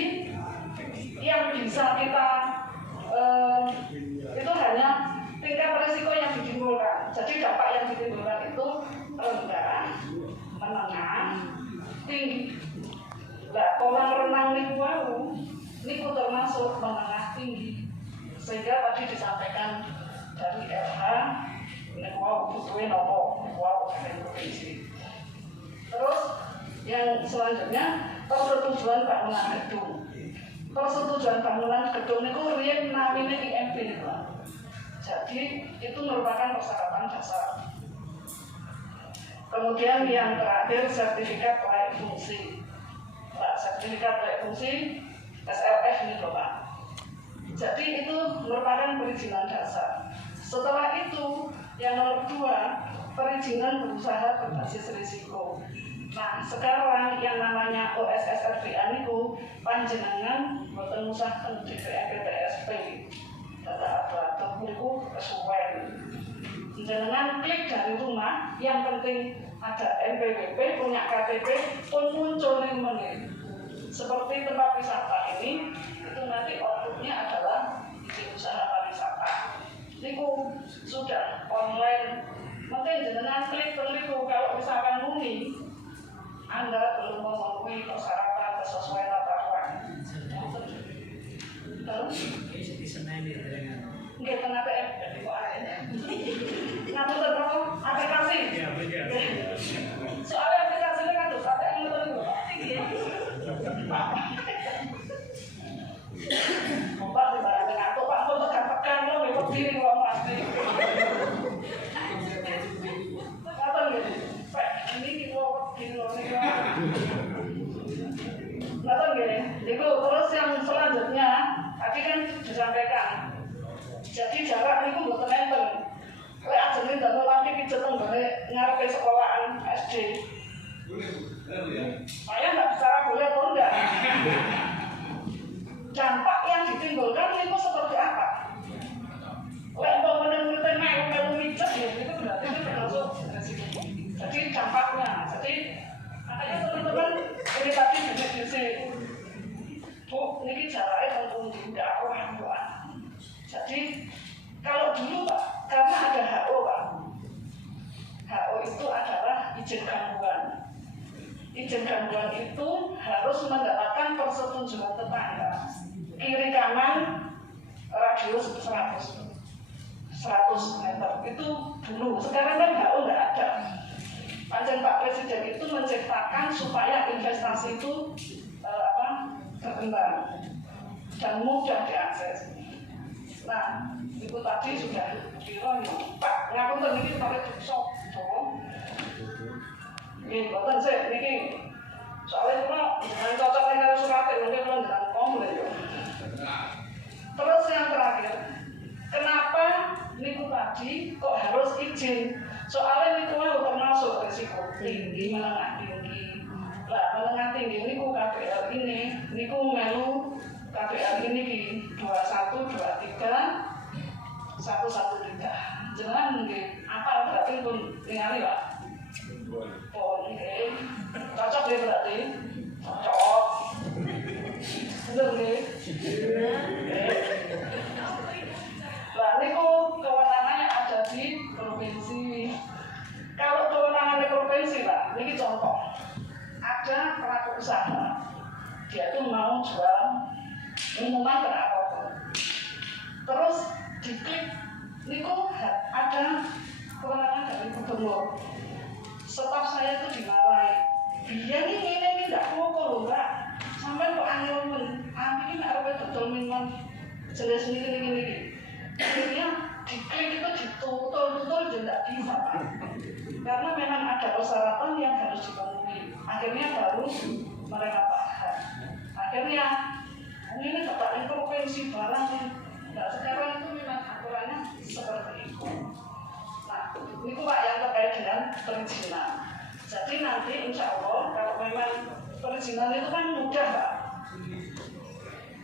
yang bisa kita itu hanya tingkat risiko yang ditimbulkan. Jadi dampak yang ditimbulkan itu rendah, menengah, tinggi. Nah, kolam renang niku termasuk menengah tinggi. Sehingga tadi disampaikan dari LH, niku butuhin nopo, provinsi. Terus yang selanjutnya persetujuan bangunan gedung. Persetujuan bangunan gedung itu riyen namine IMB, Pak. Jadi itu merupakan persyaratan dasar. Kemudian yang terakhir sertifikat layak fungsi. Pak, sertifikat layak fungsi SLF ini loh, Pak. Jadi itu merupakan perizinan dasar. Setelah itu yang nomor 2, perizinan berusaha berbasis risiko. Nah, sekarang yang namanya OSS RBA itu panjenengan boten usah di PTSP. Data atur niku kesuwen. Jenengan klik dari rumah, yang penting ada NPWP, punya KTP, pun muncul nih menit. Seperti tempat wisata ini, itu nanti outputnya adalah izin usaha pariwisata. Niku sudah online. Mungkin jenengan klik terlibu, kalau misalkan muni Anda belum memenuhi persyaratan kesesuaian tata ruang. Nggih, kenapa ngatur terus aplikasi. Soalnya aplikasinya kan terus ada yang nonton itu. Pak di barang ngatur, Pak pun tekan-tekan lo ikut diri lo pasti. Apa gitu? Pak ini kita gini lo nih. Nonton gini. Itu terus yang selanjutnya tadi kan disampaikan. Jadi jarak itu buat nempel. Lek ajeng ndang nanti pijet tenggone ngarepe sekolahan SD. Saya nggak bicara boleh atau enggak. Dampak yang ditimbulkan itu seperti apa? Lek murid-murid melu pijet ya itu berarti itu termasuk resiko. Jadi dampaknya. Jadi makanya teman-teman ini tadi bisik-bisik. Bu, ini jaraknya tentu tidak orang-orang. Jadi kalau dulu Pak, karena ada HO Pak, HO itu adalah izin gangguan. Izin gangguan itu harus mendapatkan persetujuan tetangga. Kiri kanan radius 100 meter itu dulu. Sekarang kan HO nggak ada. Pancen Pak Presiden itu menciptakan supaya investasi itu berkembang dan mudah diakses. Nah, itu tadi sudah diroyong. Pak, ngapunten niki pakai sok dong. Nggih, mboten sik niki. Soalnya kula dengan cocok dengan surat mungkin kula dengan komplain yo. Terus yang terakhir, kenapa niku tadi kok harus izin? Soalnya niku termasuk risiko tinggi menengah tinggi. niku melu KPR ini 2123 113. Jangan nggih apa berarti pun ningali Pak. Oh nggih. Cocok ya berarti. Cocok. Bener nggih. Lah niku kewenangannya ada di provinsi. Kalau kewenangan di provinsi Pak, ini contoh. Ada pelaku usaha, dia tuh mau jual minuman beralkohol. Terus diklik, niku ada kewenangan dari gubernur. Staf saya itu dimarahi. Dia ini tidak mau loh Mbak. Sampai kok angin ini harus betul minuman jelas ini. Akhirnya diklik itu ditutul tidak bisa Pak. Karena memang ada persyaratan yang harus dipenuhi. Akhirnya baru mereka paham. Akhirnya ini kepada provinsi barang. Nah sekarang itu memang aturannya seperti itu. Nah ini Pak yang terkait dengan perizinan. Jadi nanti insya Allah kalau memang perizinan itu kan mudah Pak.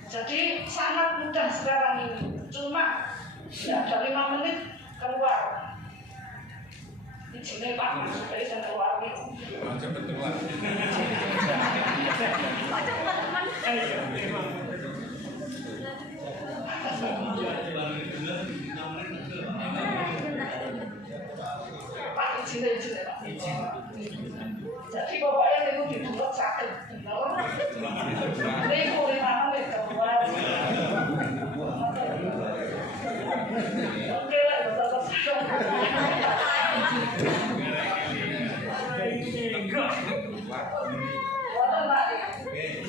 Jadi sangat mudah sekarang ini. Cuma ya ada 5 menit keluar. Izinnya Pak, supaya saya keluar gitu. Cepat keluar. Pak, izinnya Pak. Jadi pokoknya itu dibuat sakit, benar. Ini 5 menit keluar. Oke lah, tetap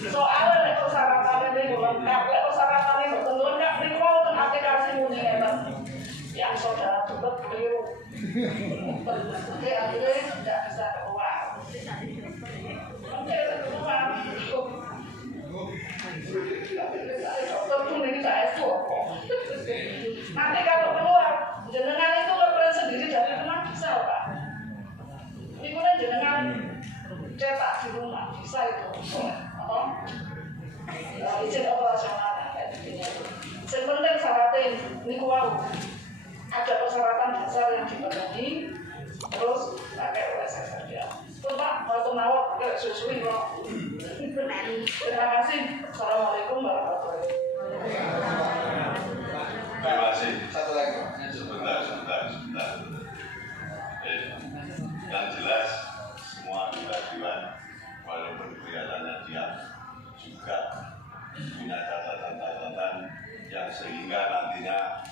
soalnya persyaratan ini belum lengkap, persyaratan ini betul lengkap di kalau aplikasi mudik yang saudara buat keliru, jadi akhirnya tidak bisa keluar. Oke, keluar. Dokter pun ini saya itu. Nanti kalau keluar, jenengan itu lepas sendiri dari rumah bisa Pak. Ini pun jenengan cetak di rumah bisa itu. Izin operasional kayak begini. Yang penting syaratnya ini kuau. Ada persyaratan dasar yang dipenuhi, terus pakai USS saja. Pak, waktu nawar pakai susu kok. Terima kasih. Assalamualaikum warahmatullahi wabarakatuh. Terima kasih. Satu lagi. Sebentar. Yang jelas semua dewan walaupun kelihatannya diam juga punya catatan-catatan yang sehingga nantinya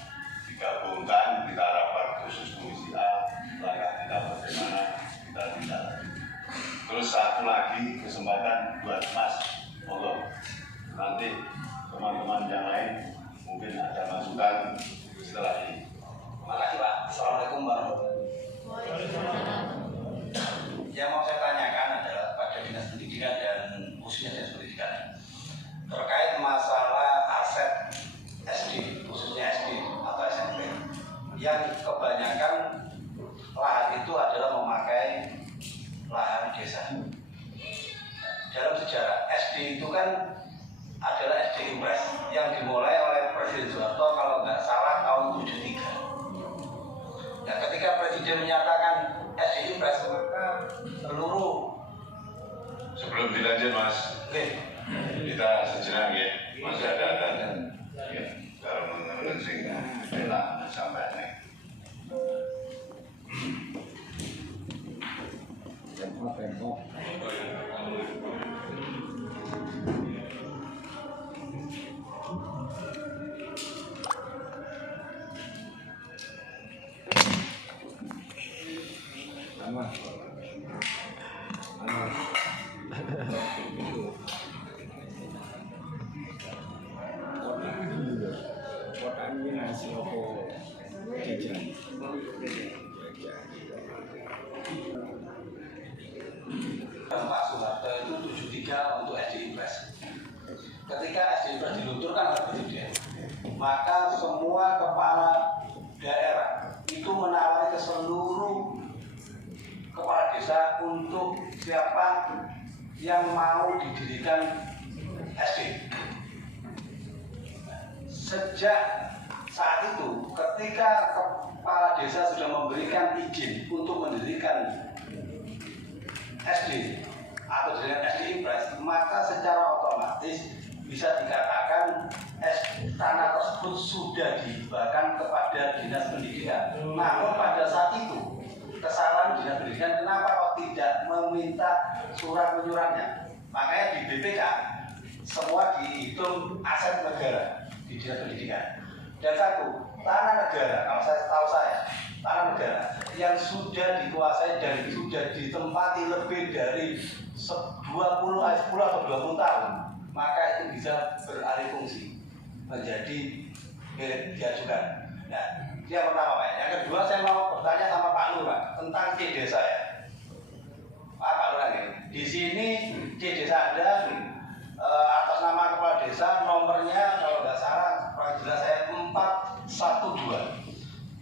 digabungkan kita rapat khusus komisi A, langkah kita bagaimana kita tindak. Terus satu lagi kesempatan buat Mas Olo, nanti teman-teman yang lain mungkin ada masukan setelah ini. Terima kasih Pak. Assalamualaikum warahmatullahi wabarakatuh. Yang mau saya tanyakan adalah pada Dinas Pendidikan dan khususnya Dinas Pendidikan terkait masalah aset SD, khususnya SD atau SMP yang kebanyakan lahan itu adalah memakai lahan desa. Dalam sejarah SD itu kan adalah SD Impres yang dimulai oleh Presiden Soeharto kalau nggak salah tahun 73. Nah, ketika Presiden menyatakan SD Impres maka seluruh Sebelum dilanjut Mas, kita sejenak ya, masih ada ya, kalau menurut saya enak sampai nih. Pak Soeharto itu 73 untuk SD Impres. Ketika SD Impres dilunturkan oleh Presiden, maka semua kepala daerah itu menawari ke seluruh kepala desa untuk siapa yang mau didirikan SD. Sejak saat itu, ketika kepala desa sudah memberikan izin untuk mendirikan SD atau dengan SD Impres, maka secara otomatis bisa dikatakan tanah tersebut sudah dihibahkan kepada dinas pendidikan. Namun pada saat itu kesalahan dinas pendidikan, kenapa kok tidak meminta surat menyuratnya? Makanya di BPK semua dihitung aset negara di dinas pendidikan. Dan satu, tanah negara, kalau saya tahu tanah negara yang sudah dikuasai dan sudah ditempati lebih dari 10 atau 20 tahun, maka itu bisa beralih fungsi menjadi milik diajukan. Nah, itu yang pertama Pak. Yang kedua, saya mau bertanya sama Pak Lurah tentang C desa ya. Pak Lurah ini, di sini C desa Anda atas nama kepala desa, nomornya kalau nggak salah, kalau jelas saya 412.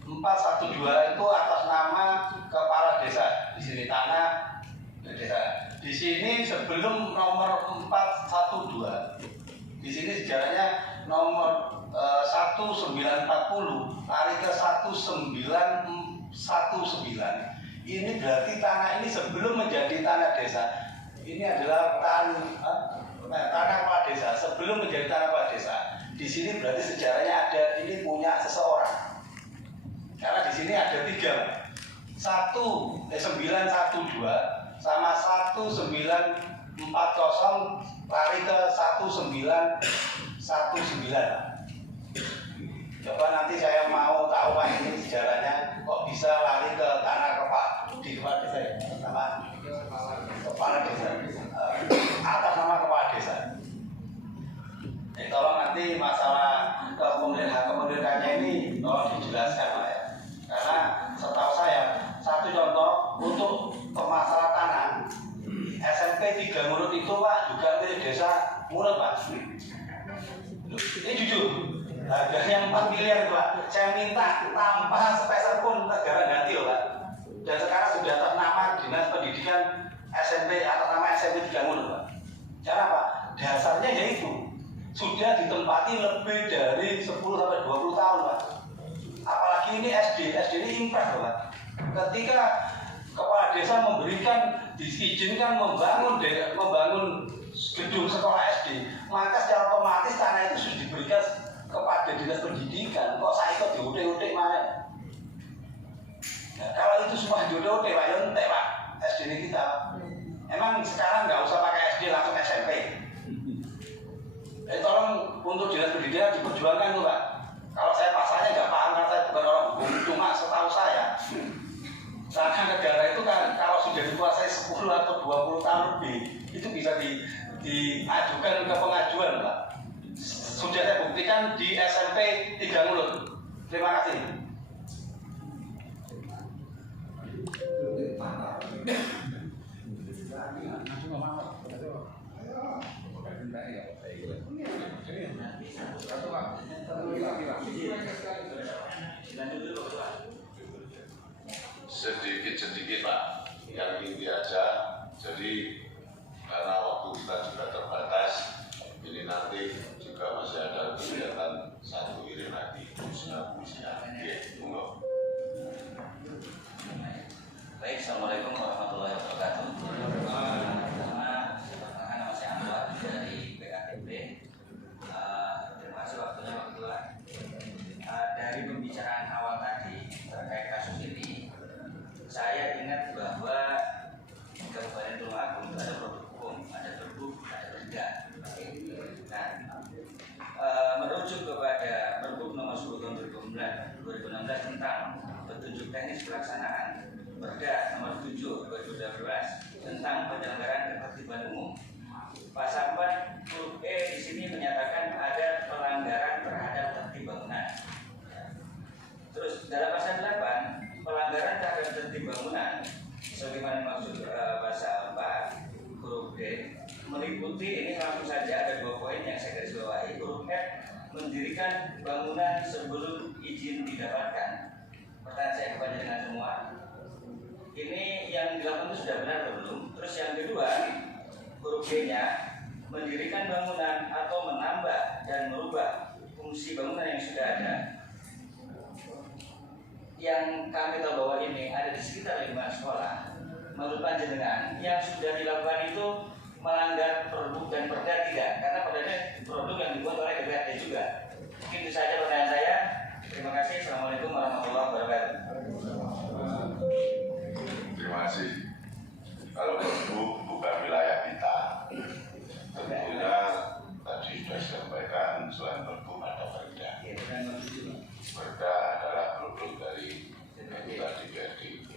412 itu atas nama kepala desa. Di sini tanah desa. Di sini sebelum nomor 412. Di sini sejarahnya nomor 1940 lari ke 1919. Ini berarti tanah ini sebelum menjadi tanah desa. Ini adalah tanah kepala desa sebelum menjadi tanah kepala desa. Di sini berarti sejarahnya ada ini punya seseorang. Karena di sini ada 3, 912 sama 1940 lari ke 1919. Coba nanti saya mau tahu Pak ini sejarahnya kok bisa lari ke tanah di kepala desa ya? Nama kepala desa atas nama kepala desa. Tolong nanti masalah kepemilikannya ini tolong dijelaskan Pak ya. Karena setahu saya satu contoh untuk masalah tanah SMP 3 Murut itu Pak juga milik desa Murut Pak. Ini jujur harganya 4 miliar Pak. Saya minta tanpa sepeser pun negara ganti Pak. Dan sekarang sudah atas nama dinas pendidikan SMP atas nama SMP 3 Murut Pak. Cara Pak dasarnya yaitu sudah ditempati lebih dari 10 sampai 20 tahun Pak. Apalagi ini SD ini impres Pak. Ketika kepala desa diizinkan membangun gedung sekolah SD, maka secara otomatis tanah itu sudah diberikan kepada dinas pendidikan. Kok saya ikut diutik-utik mana? Nah, kalau itu semua diutik-utik Pak, ya entek Pak SD ini kita. Emang sekarang nggak usah pakai SD langsung SMP. Tolong untuk dinas pendidikan diperjuangkan tuh Pak. Kalau saya pasalnya nggak paham karena saya bukan orang hukum, cuma setahu saya tanah negara itu kan kalau sudah dikuasai 10 atau 20 tahun lebih itu bisa diajukan ke pengajuan Pak. Sudah saya buktikan di SMP 3 Mulut. Terima kasih. Sedikit Pak, yang inti aja. Jadi karena waktu kita juga terbatas, ini nanti juga masih ada kegiatan satu iring lagi puisinya. Baik, assalamualaikum warahmatullahi wabarakatuh. Nama saya Anwar dari BKTP. Terima kasih waktunya Pak Ketua. Dari pembicaraan awal tadi terkait kasus ini, saya ingat bahwa di Kabupaten Tulungagung itu ada produk hukum, ada Pergub, ada Perda. Nah, merujuk kepada Pergub nomor 10 tahun 2016 tentang petunjuk teknis pelaksanaan, Perda nomor 7 2012 tentang penyelenggaraan ketertiban umum. Pasal 4 huruf E di sini menyatakan ada pelanggaran terhadap tertib bangunan. Terus dalam pasal 8 pelanggaran terhadap tertib bangunan sebagaimana maksud pasal 4 huruf D meliputi ini langsung saja ada 2 poin yang saya garis bawahi. Huruf F mendirikan bangunan sebelum izin didapatkan. Pertanyaan saya kepada dengan semua, ini yang dilakukan itu sudah benar atau belum? Terus yang kedua huruf D-nya mendirikan bangunan atau menambah dan merubah fungsi bangunan yang sudah ada. Yang kami tahu bahwa ini ada di sekitar lingkungan sekolah. Menurut panjenengan, yang sudah dilakukan itu melanggar produk dan perda tidak? Karena perdanya produk yang dibuat oleh DPRD juga. Mungkin itu saja pertanyaan saya. Terima kasih. Assalamualaikum warahmatullahi wabarakatuh. Terima kasih. Kalau produk bukan wilayah kita, tentunya tadi sudah disampaikan selain produk ada perda. Perda adalah produk dari anggota DPRD.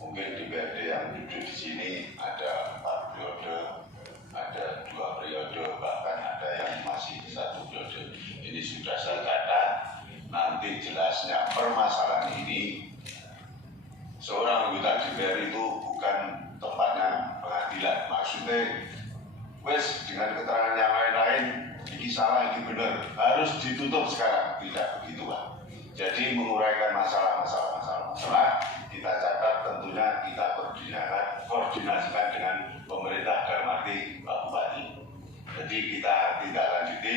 Mungkin DPRD yang duduk di sini ada 4 periode, ada 2 periode, bahkan ada yang masih 1 periode. Ini sudah saya catat. Nanti jelasnya permasalahan ini, seorang anggota DPR itu bukan tempatnya pengadilan. Maksudnya, wes dengan keterangan yang lain-lain, ini salah, ini benar, harus ditutup sekarang. Tidak begitu, Pak. Jadi menguraikan masalah, kita catat, tentunya kita koordinasikan dengan pemerintah dalam arti Pak Bupati. Jadi kita tidak lanjuti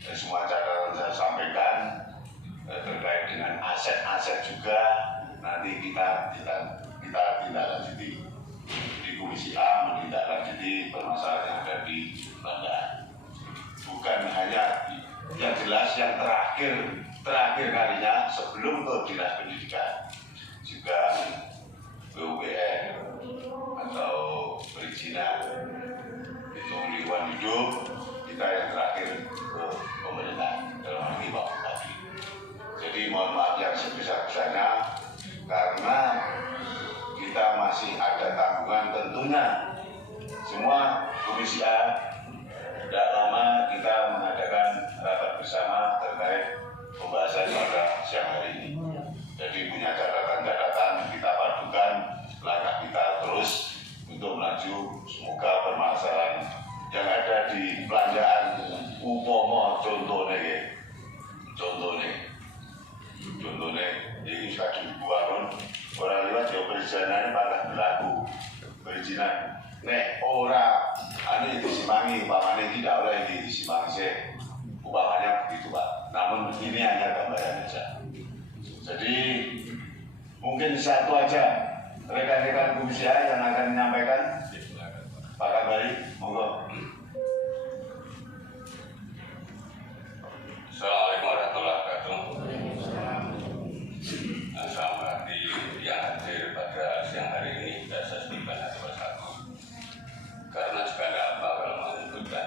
semua catatan saya sampaikan terkait dengan aset-aset juga, nanti kita tidak lanjuti di Komisi A, menindaklanjuti permasalahan yang ada di Bandar. Bukan hanya yang jelas, yang terakhir kalinya sebelum ke Dinas Pendidikan juga BUPN atau perizinan itu lingkungan hidup, kita yang terakhir ke pemerintah dalam arti Pak Bupati. Jadi mohon maaf yang sebesar-besarnya karena kita masih ada tanggungan, tentunya semua Komisi A tidak lama kita mengadakan rapat bersama terkait pembahasan pada siang hari ini. Jadi punya catatan-catatan, kita padukan langkah kita terus untuk melaju. Semoga permasalahan yang ada di belanjaan upomo contohnya ini sudah dibuat orang lewat ya perizinan pada berlaku perizinan nek ora ane disimangi umpamanya tidak oleh disimangi umpamanya begitu Pak. Namun ini hanya gambaran saja. Jadi mungkin satu aja rekan-rekan Komisi A yang akan menyampaikan. Pak Kabari, monggo. Assalamualaikum warahmatullahi wabarakatuh. Selamat yang hadir pada siang hari ini sudah saya sebutkan satu persatu karena juga tidak apa kalau menyebutkan.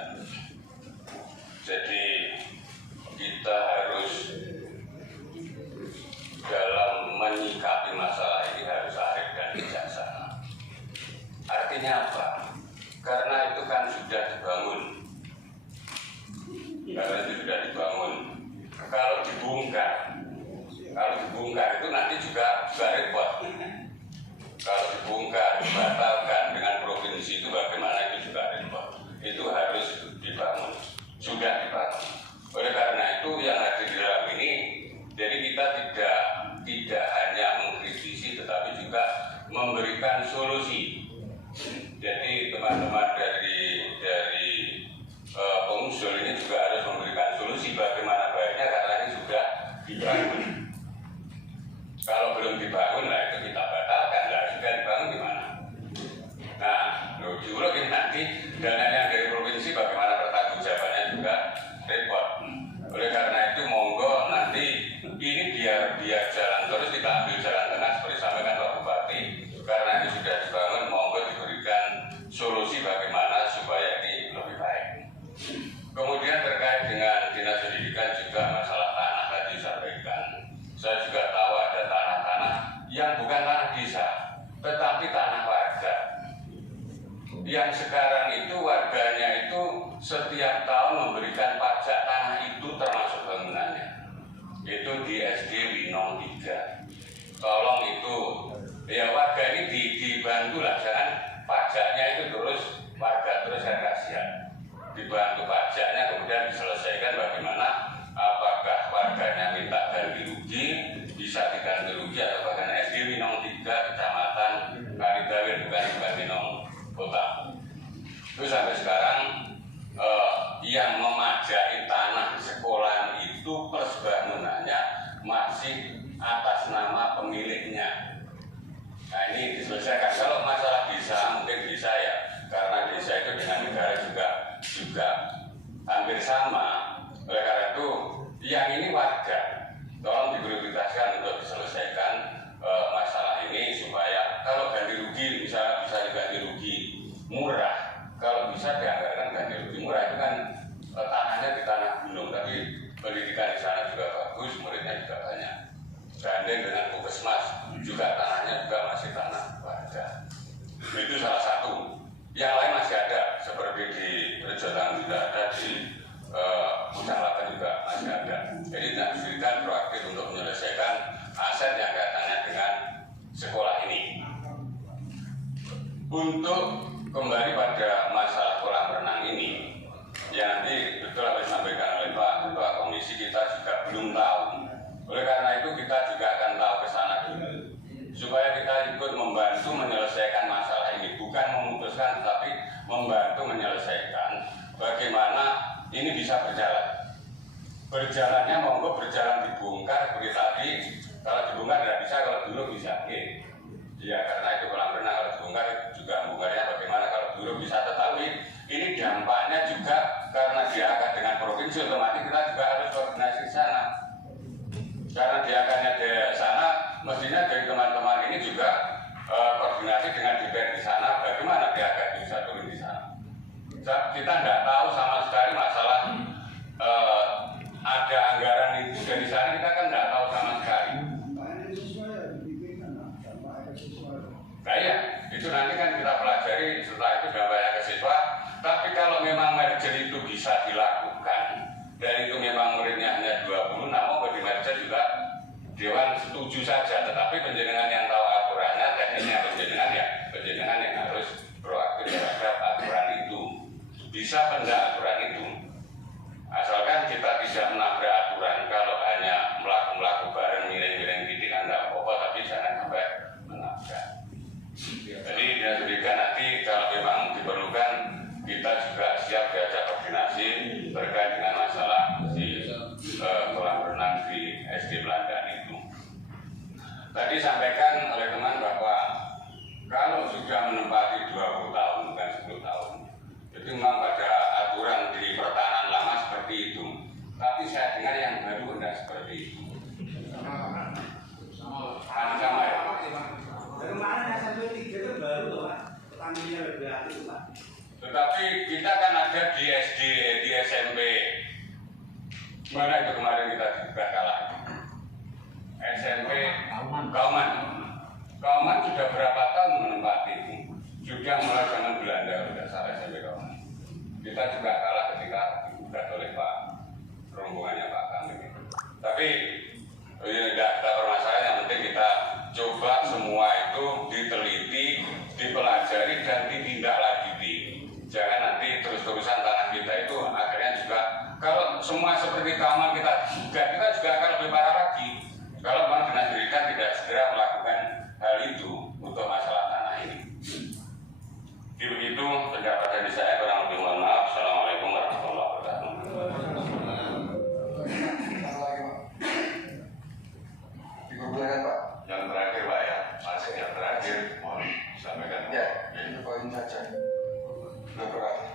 Jadi kita harus dalam menyikapi masalah ini harus arif dan bijaksana. Artinya apa? Karena itu kan sudah dibangun. Kalau dibongkar itu nanti juga repot. Kalau dibongkar, dibatalkan dengan provinsi itu bagaimana itu juga repot. Itu harus dibangun, sudah dibangun. Oleh karena itu yang hadir di dalam ini, jadi kita tidak hanya mengkritisi, tetapi juga memberikan solusi. Jadi teman-teman dari pengusul ini juga harus memberikan solusi bagaimana baiknya karena ini sudah dibangun. Kalau belum dibangun, nah itu kita batalkan. Nah, sudah dibangun gimana? Nah, diulang nanti dana yang dari provinsi bagaimana pertanggungjawabannya juga repot. Oleh karena itu monggo nanti ini biar jalan terus, kita ambil jalan tengah seperti sampaikan Pak Bupati. Karena ini sudah dibangun, monggo diberikan solusi bagaimana supaya ini lebih baik. Kemudian terkait dengan Dinas Pendidikan juga masalah tanah tadi disampaikan. Saya juga tahu ada tanah-tanah yang bukan tanah desa, tetapi tanah warga. Yang sekarang itu warganya itu setiap tahun memberikan pajak tanah itu termasuk bangunannya. Itu di SD Winong 3. Tolong itu, ya warga ini dibantu lah, jangan pajaknya itu terus warga terus yang kasihan. Dibantu pajaknya kemudian diselesaikan bagaimana, apakah warganya minta ganti rugi, bisa diganti rugi atau bahkan SD Winong 3 Kecamatan Karidawin bukan Winong Kota. Itu sampai sekarang Nah ini diselesaikan. Kalau masalah desa mungkin bisa ya, karena desa itu dengan negara juga hampir sama. Oleh karena itu yang ini warga, tolong diprioritaskan untuk diselesaikan masalah ini supaya kalau ganti rugi bisa diganti rugi murah. Kalau bisa dianggarkan ganti rugi murah itu kan tanahnya di tanah gunung, tapi pendidikan di sana juga bagus, muridnya juga banyak. Gandeng dengan puskesmas juga tanahnya juga masih tanah warga. Itu salah satu. Yang lain masih ada, seperti di Rejotan juga ada, di Ujang Lapan juga masih ada. Jadi tidak kesulitan proaktif untuk menyelesaikan aset yang kaitannya dengan sekolah ini. Untuk kembali pada masalah kolam renang ini, ya nanti betul apa yang disampaikan oleh Pak Ketua Komisi, kita juga belum tahu. Oleh karena itu kita juga akan tahu ke sana dulu, supaya kita ikut membantu menyelesaikan masalah ini, bukan memutuskan, tetapi membantu menyelesaikan bagaimana ini bisa berjalan. Berjalannya monggo berjalan dibongkar seperti tadi. Kalau dibongkar tidak bisa, kalau dulu bisa. Oke. Ya karena itu kolam renang, kalau dibongkar juga bongkarnya bagaimana, kalau dulu bisa. Tetapi ini dampaknya juga karena diangkat dengan provinsi, otomatis kita juga harus koordinasi di sana. Karena diangkatnya di sana, mestinya dari teman-teman ini juga koordinasi dengan DPR di sana, bagaimana diangkat bisa turun di sana. Kita tidak tahu sama sekali masalah ada anggaran itu dari sana, kita kan tidak tahu sama sekali. Nah ya, itu nanti kan kita pelajari, setelah itu dampaknya ke siswa. Tapi kalau memang merger itu bisa dilakukan, dan itu memang muridnya hanya 20, namun di merger juga Dewan setuju saja. Tetapi penjenengan yang tahu aturannya, teknisnya penjenengan yang harus proaktif terhadap aturan itu. Bisa benda aturan itu, asalkan kita tidak menabrak aturan. Kalau hanya melaku bareng miring-miring titik anda apa-apa, tapi jangan sampai menabrak. Jadi dinas nanti kalau memang diperlukan, kita juga siap diajak koordinasi terkait dengan masalah di kolam renang di SD Belandaan itu. Tadi sampaikan oleh teman bahwa kalau sudah menempati 20 tahun bukan 10 tahun, itu memang pada aturan di pertahanan lama seperti itu. Tapi saya dengar yang baru tidak seperti itu. Sama ya. Kemarin SMP 3 itu baru loh Pak, pertamanya lebih aktif Pak. Tetapi kita kan ada di SD, di SMP. Mana itu kemarin kita juga kalah. SMP Kauman sudah berapa tahun menempati itu? Sudah mulai zaman Belanda, sudah salah SMP Kauman. Kita juga kalah ketika digugat oleh Pak rombongannya Pak Kami. Tapi tidak kita permasalahan, yang penting kita coba semua itu diteliti, dipelajari dan ditindaklanjuti. Jangan nanti terus-terusan tanah kita itu akhirnya juga kalau semua seperti Kauman kita juga akan lebih parah lagi. Kalau Bang Dinas Pendidikan tidak segera melakukan hal itu untuk masalah tanah ini. Jadi begitu pendapat dari saya, kurang lebih mohon maaf. Assalamualaikum warahmatullahi wabarakatuh. Diperbolehkan Pak. Yang terakhir Pak ya, masih yang terakhir mohon sampaikan. Ya, ini poin saja. Beberapa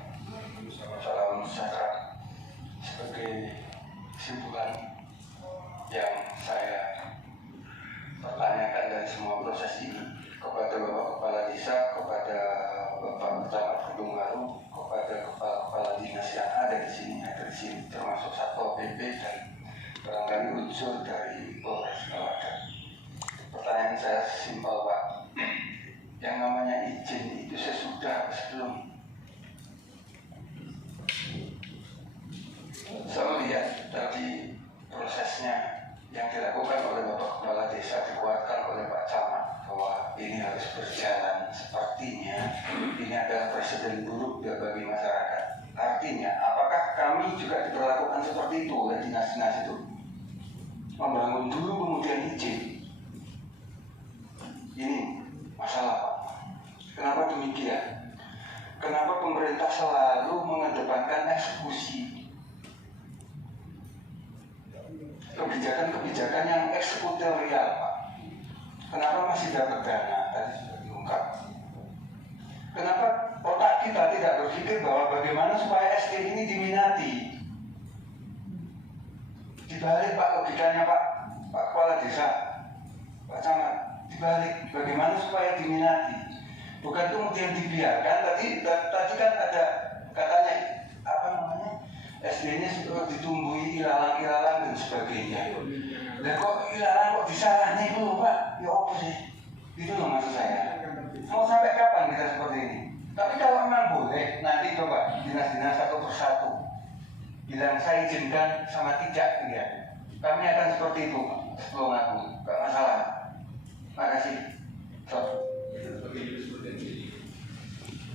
salam sejahtera sebagai kesimpulan yang saya pertanyakan dari semua proses ini kepada Bapak Kepala Desa, kepada Bapak Camat Kedung Waru, kepada kepala-kepala dinas yang ada di sini, termasuk Satpol PP dan barangkali unsur dari Polres Bawadan. Pertanyaan saya simpel Pak, yang namanya izin itu sesudah sebelum? Saya lihat dari prosesnya yang dilakukan oleh Bapak Kepala Desa, dikuatkan oleh Pak Camat bahwa ini harus berjalan, sepertinya ini adalah presiden buruk bagi masyarakat. Artinya, apakah kami juga diperlakukan seperti itu oleh dinas-dinas itu? Membangun dulu kemudian izin. Ini masalah Pak. Kenapa demikian? Kenapa pemerintah selalu mengedepankan eksekusi? Kebijakan-kebijakan yang eksekutorial Pak. Kenapa masih dapat dana? tadi sudah diungkap. Kenapa otak kita tidak berpikir bahwa bagaimana supaya SD ini diminati? Dibalik Pak logikanya Pak Kepala Desa, Pak Camat, dibalik bagaimana supaya diminati? Bukan kemudian dibiarkan. Tadi kan ada katanya apa namanya, SD-nya sudah ditumbuhi ilalang-ilalang dan sebagainya. Dan kok ilalang kok disarahnya itu loh Pak? Ya apa sih? Itu loh maksud saya. Mau sampai kapan kita seperti ini? Tapi kalau memang boleh, nanti coba dinas-dinas satu persatu bilang saya izinkan sama tidak, ya. Kami akan seperti itu sebelum aku, gak masalah. Makasih.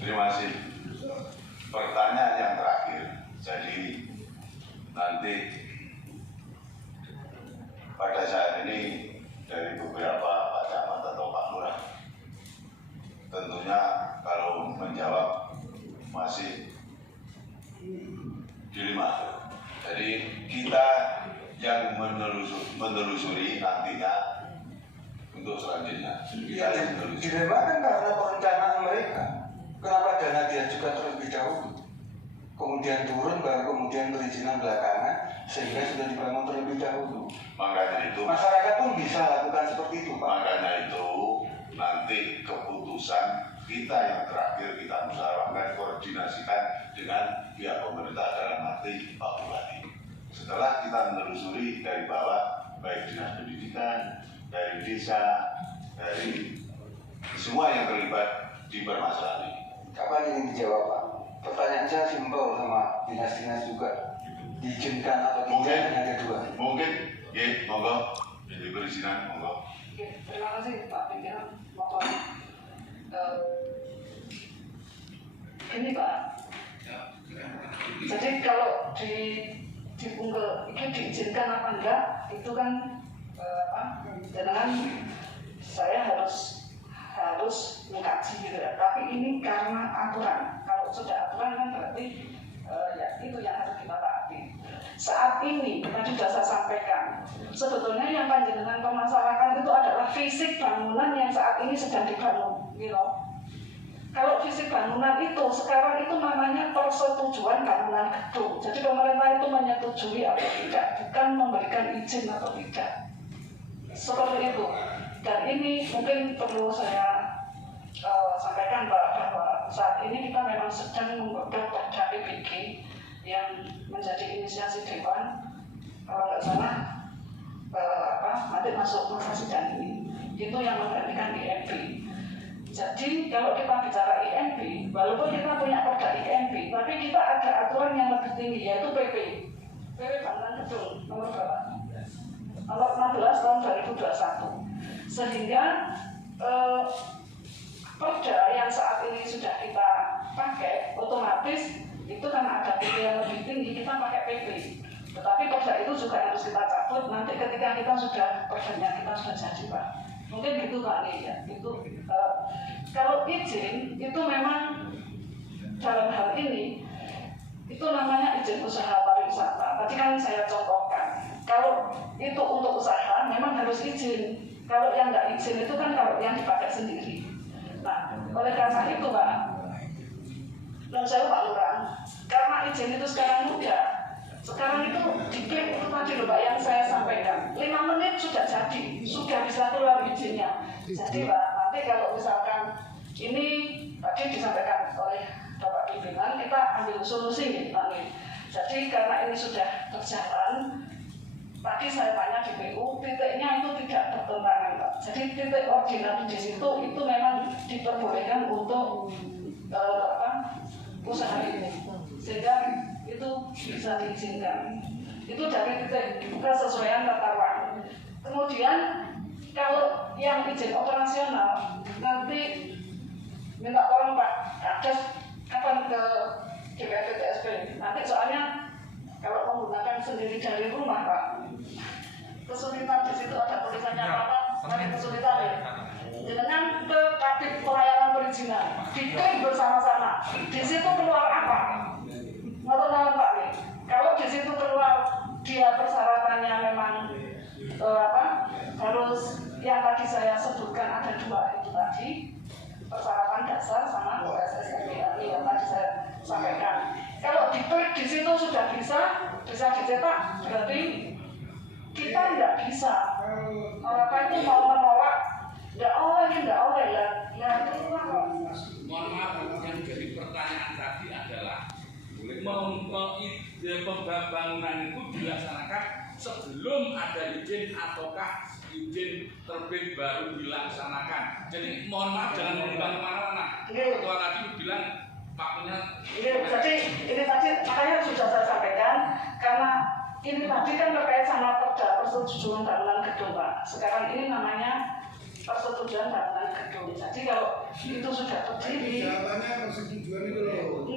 Terima kasih. Pertanyaan yang terakhir. Jadi nanti pada saat ini dari beberapa Pak Camat atau Pak Lurah, tentunya kalau menjawab masih dilema. Jadi kita yang menelusuri nantinya untuk selanjutnya. Dilema kan karena perencanaan mereka. Kenapa dana diajukan terlebih dahulu, kemudian turun, baru kemudian perizinan belakangan, sehingga sudah dibangun terlebih dahulu. Makanya itu masyarakat pun bisa lakukan seperti itu Pak. Makanya itu nanti keputusan kita yang terakhir kita musyawarahkan, koordinasikan dengan pihak pemerintah dalam arti Pak Bupati. Setelah kita menelusuri dari bawah, baik dinas pendidikan, dari desa, dari semua yang terlibat di permasalahan ini. Kapan ingin dijawab Pak? Pertanyaan saya simpel sama dinas-dinas juga. Diizinkan atau tidak, hanya ada dua. Mungkin, ya, monggo, jadi perizinan, monggo. Terima kasih Pak Pimpinan. Ini Pak. Jadi kalau diunggah itu diizinkan apa enggak, itu kan dengan saya harus mengkaji gitu ya. Tapi ini karena aturan. Kalau sudah aturan kan berarti ya itu yang harus kita taati. Saat ini tadi sudah saya sampaikan, sebetulnya yang panjenengan permasalahkan itu adalah fisik bangunan yang saat ini sedang dibangun, gitu. Kalau fisik bangunan itu sekarang itu namanya persetujuan bangunan gedung. Jadi pemerintah itu menyetujui atau tidak, bukan memberikan izin atau tidak. Seperti itu. Dan ini mungkin perlu saya sampaikan bahwa saat ini kita memang sedang menggodok Perda PBG yang menjadi inisiasi Dewan. Kalau nggak salah, nanti masuk masa sidang ini. Itu yang menggantikan IMB. Jadi kalau kita bicara IMB, walaupun kita punya Perda IMB, tapi kita ada aturan yang lebih tinggi, yaitu PP Bangunan Gedung nomor berapa? Nomor 16 tahun 2021. Sehingga Perda yang saat ini sudah kita pakai, otomatis itu kan ada PP yang lebih tinggi, kita pakai PP. Tetapi Perda itu juga harus kita cabut nanti ketika kita sudah Perdanya kita sudah jadi Pak. Mungkin gitu Pak nih ya. Itu kalau izin itu memang dalam hal ini itu namanya izin usaha pariwisata. Tadi kan saya contohkan. Kalau itu untuk usaha memang harus izin. Kalau yang nggak izin itu kan kalau yang dipakai sendiri. Nah, oleh karena itu Pak, dan saya Pak Lurah, karena izin itu sekarang mudah. Sekarang itu diklik itu tadi loh Pak yang saya sampaikan, 5 menit sudah jadi, sudah bisa keluar izinnya. Jadi Pak, nanti kalau misalkan ini tadi disampaikan oleh Bapak Pimpinan, kita ambil solusi Pak nih. Jadi karena ini sudah berjalan, tadi saya tanya di PU, titiknya itu tidak bertentangan Pak. Jadi titik ordinat di situ itu memang diperbolehkan untuk usaha ini, sehingga itu bisa diizinkan. Itu dari titik kesesuaian tata ruang. Kemudian kalau yang izin operasional nanti minta tolong Pak Kades kapan ke DPRD TSP. Nanti soalnya kalau menggunakan sendiri dari rumah Pak, kesulitan di situ ada tulisannya apa? Nanti kesulitan ya. Dengan ke Kadif Pelayanan Perizinan, diklik bersama-sama. Di situ keluar apa? Nonton Pak nih. Kalau di situ keluar dia persyaratannya memang harus yang tadi saya sebutkan ada 2 itu tadi. tadi persyaratan dasar sama SSNPAI yang tadi saya sampaikan. Kalau di situ sudah bisa dicetak, berarti kita tidak bisa. Orang itu mau menolak, tidak oleh lah. Ya itu lah. Mohon maaf, yang jadi pertanyaan tadi adalah pembangunan itu dilaksanakan sebelum ada izin ataukah izin terbit baru dilaksanakan. Jadi mohon maaf jangan mengundang kemana-mana. Ketua tadi bilang pakunya. Jadi ini tadi makanya sudah saya sampaikan karena ini tadi kan terkait sama persetujuan bangunan gedung Pak. Sekarang ini namanya persetujuan bangunan gedung. Jadi kalau itu sudah berdiri. Jawabannya persetujuan itu loh.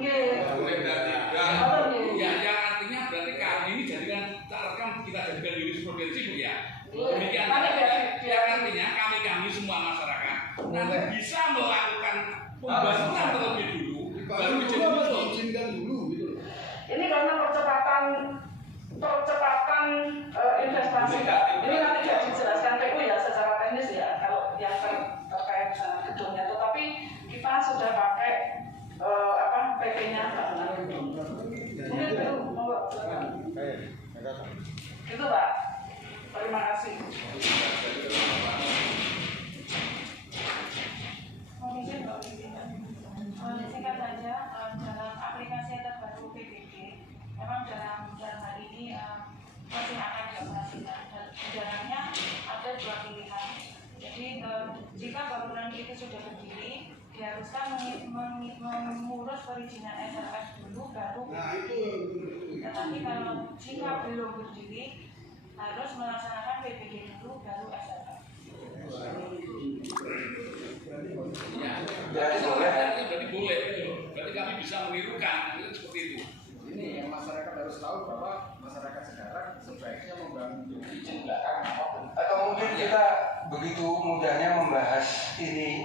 Ya, yang artinya berarti kami ini jadikan rekam kita jadikan jurisprudensi Bu ya. Demikian. Yang artinya kami semua masyarakat nanti bisa melakukan pembangunan terlebih dulu, baru diizinkan dulu gitu. Ini karena percepatan investasi. Ini nanti tidak dijelaskan PU ya secara teknis ya kalau yang terkait dengan gedungnya. Tetapi kita sudah pakai PP-nya bangunan gedung. Mungkin itu mau gitu Pak. Terima kasih. Singkat saja, dalam aplikasi terbaru PBB, memang dalam hal ini masih akan dioperasikan. Jalannya ada dua pilihan. Jadi jika bangunan itu sudah berdiri, diharuskan mengurus perizinan SRF dulu, baru PBB. Tetapi kalau jika belum berdiri, harus melaksanakan PBB dulu, baru SRF. Berarti boleh, berarti kami bisa menirukan seperti itu. Ini yang masyarakat harus tahu bahwa masyarakat sekarang sebaiknya membangun izin belakang atau mungkin kita begitu mudahnya membahas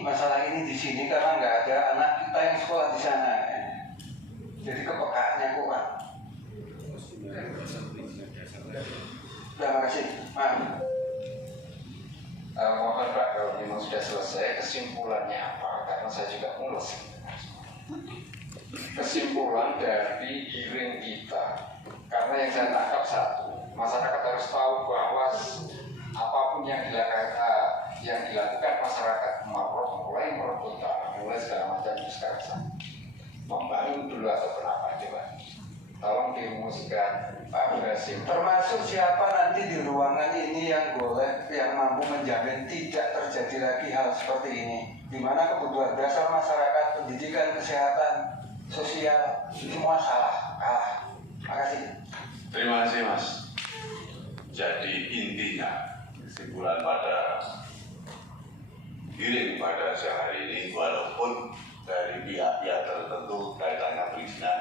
masalah ini di sini karena nggak ada anak kita yang sekolah di sana, jadi kepekaannya kurang. Terima kasih, maaf. Mohon Pak, kalau memang sudah selesai, kesimpulannya apa? Karena saya juga mulus. Kesimpulan dari hearing kita, karena yang saya tangkap satu, masyarakat harus tahu bahwa apapun yang dilakukan masyarakat mulai merebut tanah, mulai segala macam sekarang membangun dulu atau kenapa coba? Tolong dirumuskan Pak Brasim. Termasuk siapa nanti di ruangan ini yang mampu menjamin tidak terjadi lagi hal seperti ini, di mana kebutuhan dasar masyarakat, pendidikan, kesehatan, sosial, semua kalah. Makasih. Terima kasih Mas. Jadi intinya kesimpulan pada hearing pada siang hari ini, walaupun dari pihak-pihak tertentu kaitannya perizinan,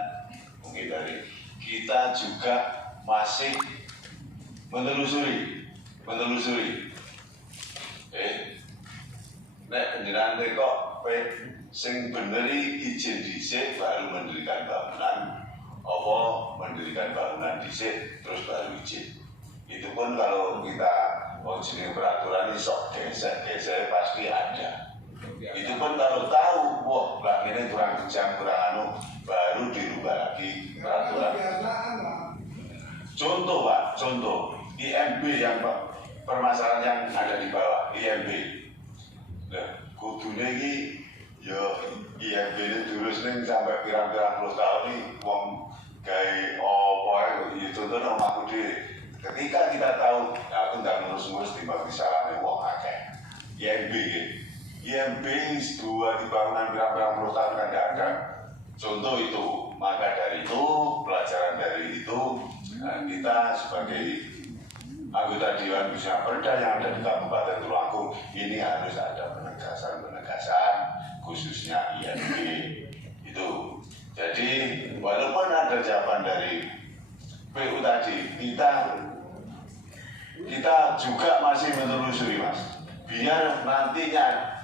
mungkin dari kita juga masih menelusuri. Nek penjenengan kok sing beneri izin dhisik baru mendirikan bangunan, apa mendirikan bangunan dhisik terus baru izin. Itu pun kalau kita jenenge peraturan ini sok gesek pasti ada. Itu pun kalau tahu, wah ini kurang kejam, kurang baru dirubah lagi peraturan. Contoh IMB yang permasalahan yang ada di bawah IMB. Nah, kudune iki ya IMB ini terus ning sampai pirang-pirang puluh tahun nih wong gawe apa ya contohnya omahku dhewe. Ketika kita tahu, aku nggak ngurus-ngurus timbang disalahnya wong akeh. IMB dua di bangunan berapa puluh tahun kan nggak ada. Contoh itu, maka dari itu pelajaran dari itu kita sebagai anggota Dewan Bina Perda yang ada di Kabupaten Tulungagung ini harus ada penegasan khususnya IMB itu. Jadi walaupun ada jawaban dari PU tadi, kita juga masih menelusuri Mas, biar nantinya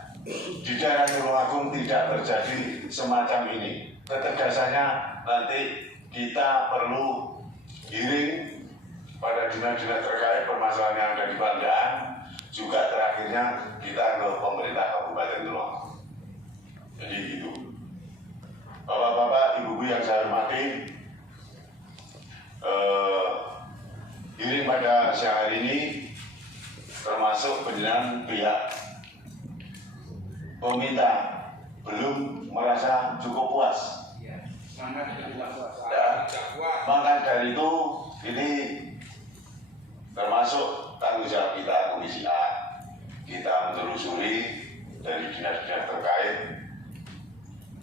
di daerah Tulungagung tidak terjadi semacam ini. Ketegasannya nanti kita perlu hearing pada dinas-dinas terkait permasalahan yang ada di Pandaan, juga terakhirnya kita ke pemerintah Kabupaten Tulungagung. yang saya hormati, hearing pada siang hari ini termasuk penjelasan pihak peminta belum merasa cukup puas. Maka dari itu ini termasuk tanggung jawab kita Komisi A. Kita menelusuri dari dinas-dinas terkait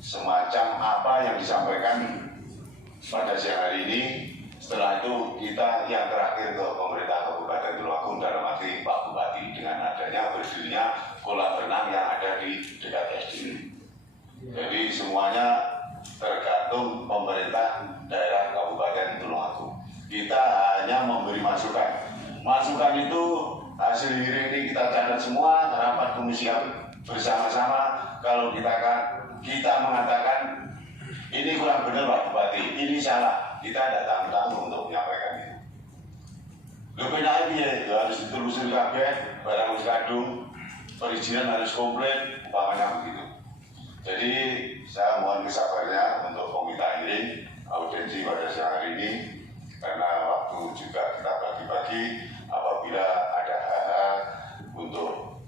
semacam apa yang disampaikan pada siang hari ini. Setelah itu kita yang terakhir ke pemerintah Kabupaten Tulungagung, dalam arti Pak Bupati, dengan adanya berdirinya kolam renang yang ada di dekat SD. Jadi semuanya tergantung pemerintah daerah Kabupaten Tulungagung. Kita hanya memberi masukan. Masukan itu hasil hearing ini kita catat semua, rapat komisi bersama-sama. Kalau kita mengatakan ini kurang benar Pak Bupati, ini salah, kita tidak tanggung-tanggung untuk menyampaikan itu. Lebih naik ya, harus ditelusuri kabeh, barang harus kadung, perizinan harus komplit, umpamanya begitu. Jadi saya mohon kesabarannya untuk peminta hearing audiensi pada siang hari ini, karena waktu juga kita bagi-bagi. Apabila ada hal-hal untuk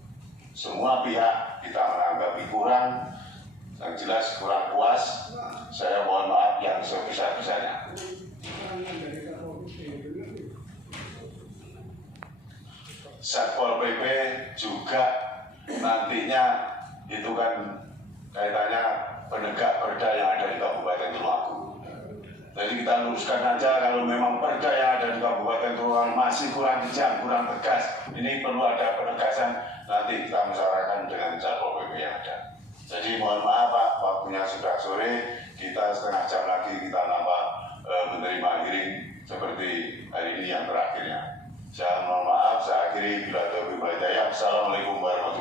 semua pihak kita menanggapi kurang, yang jelas kurang puas, saya mohon maaf yang sebesar-besarnya. Satpol PP juga nantinya itu kan kaitannya penegak perda yang ada di Kabupaten Tulungagung. Jadi kita luruskan aja, kalau memang perda yang ada di Kabupaten Tulungagung masih kurang kejam, kurang tegas, ini perlu ada penegasan, nanti kita musyawarahkan dengan Satpol PP yang ada. Jadi mohon maaf Pak, waktunya sudah sore, kita setengah jam lagi kita nambah menerima hearing seperti hari ini yang terakhirnya. Saya mohon maaf, saya akhiri bila taufiq wal hidayah. Assalamualaikum warahmatullahi wabarakatuh.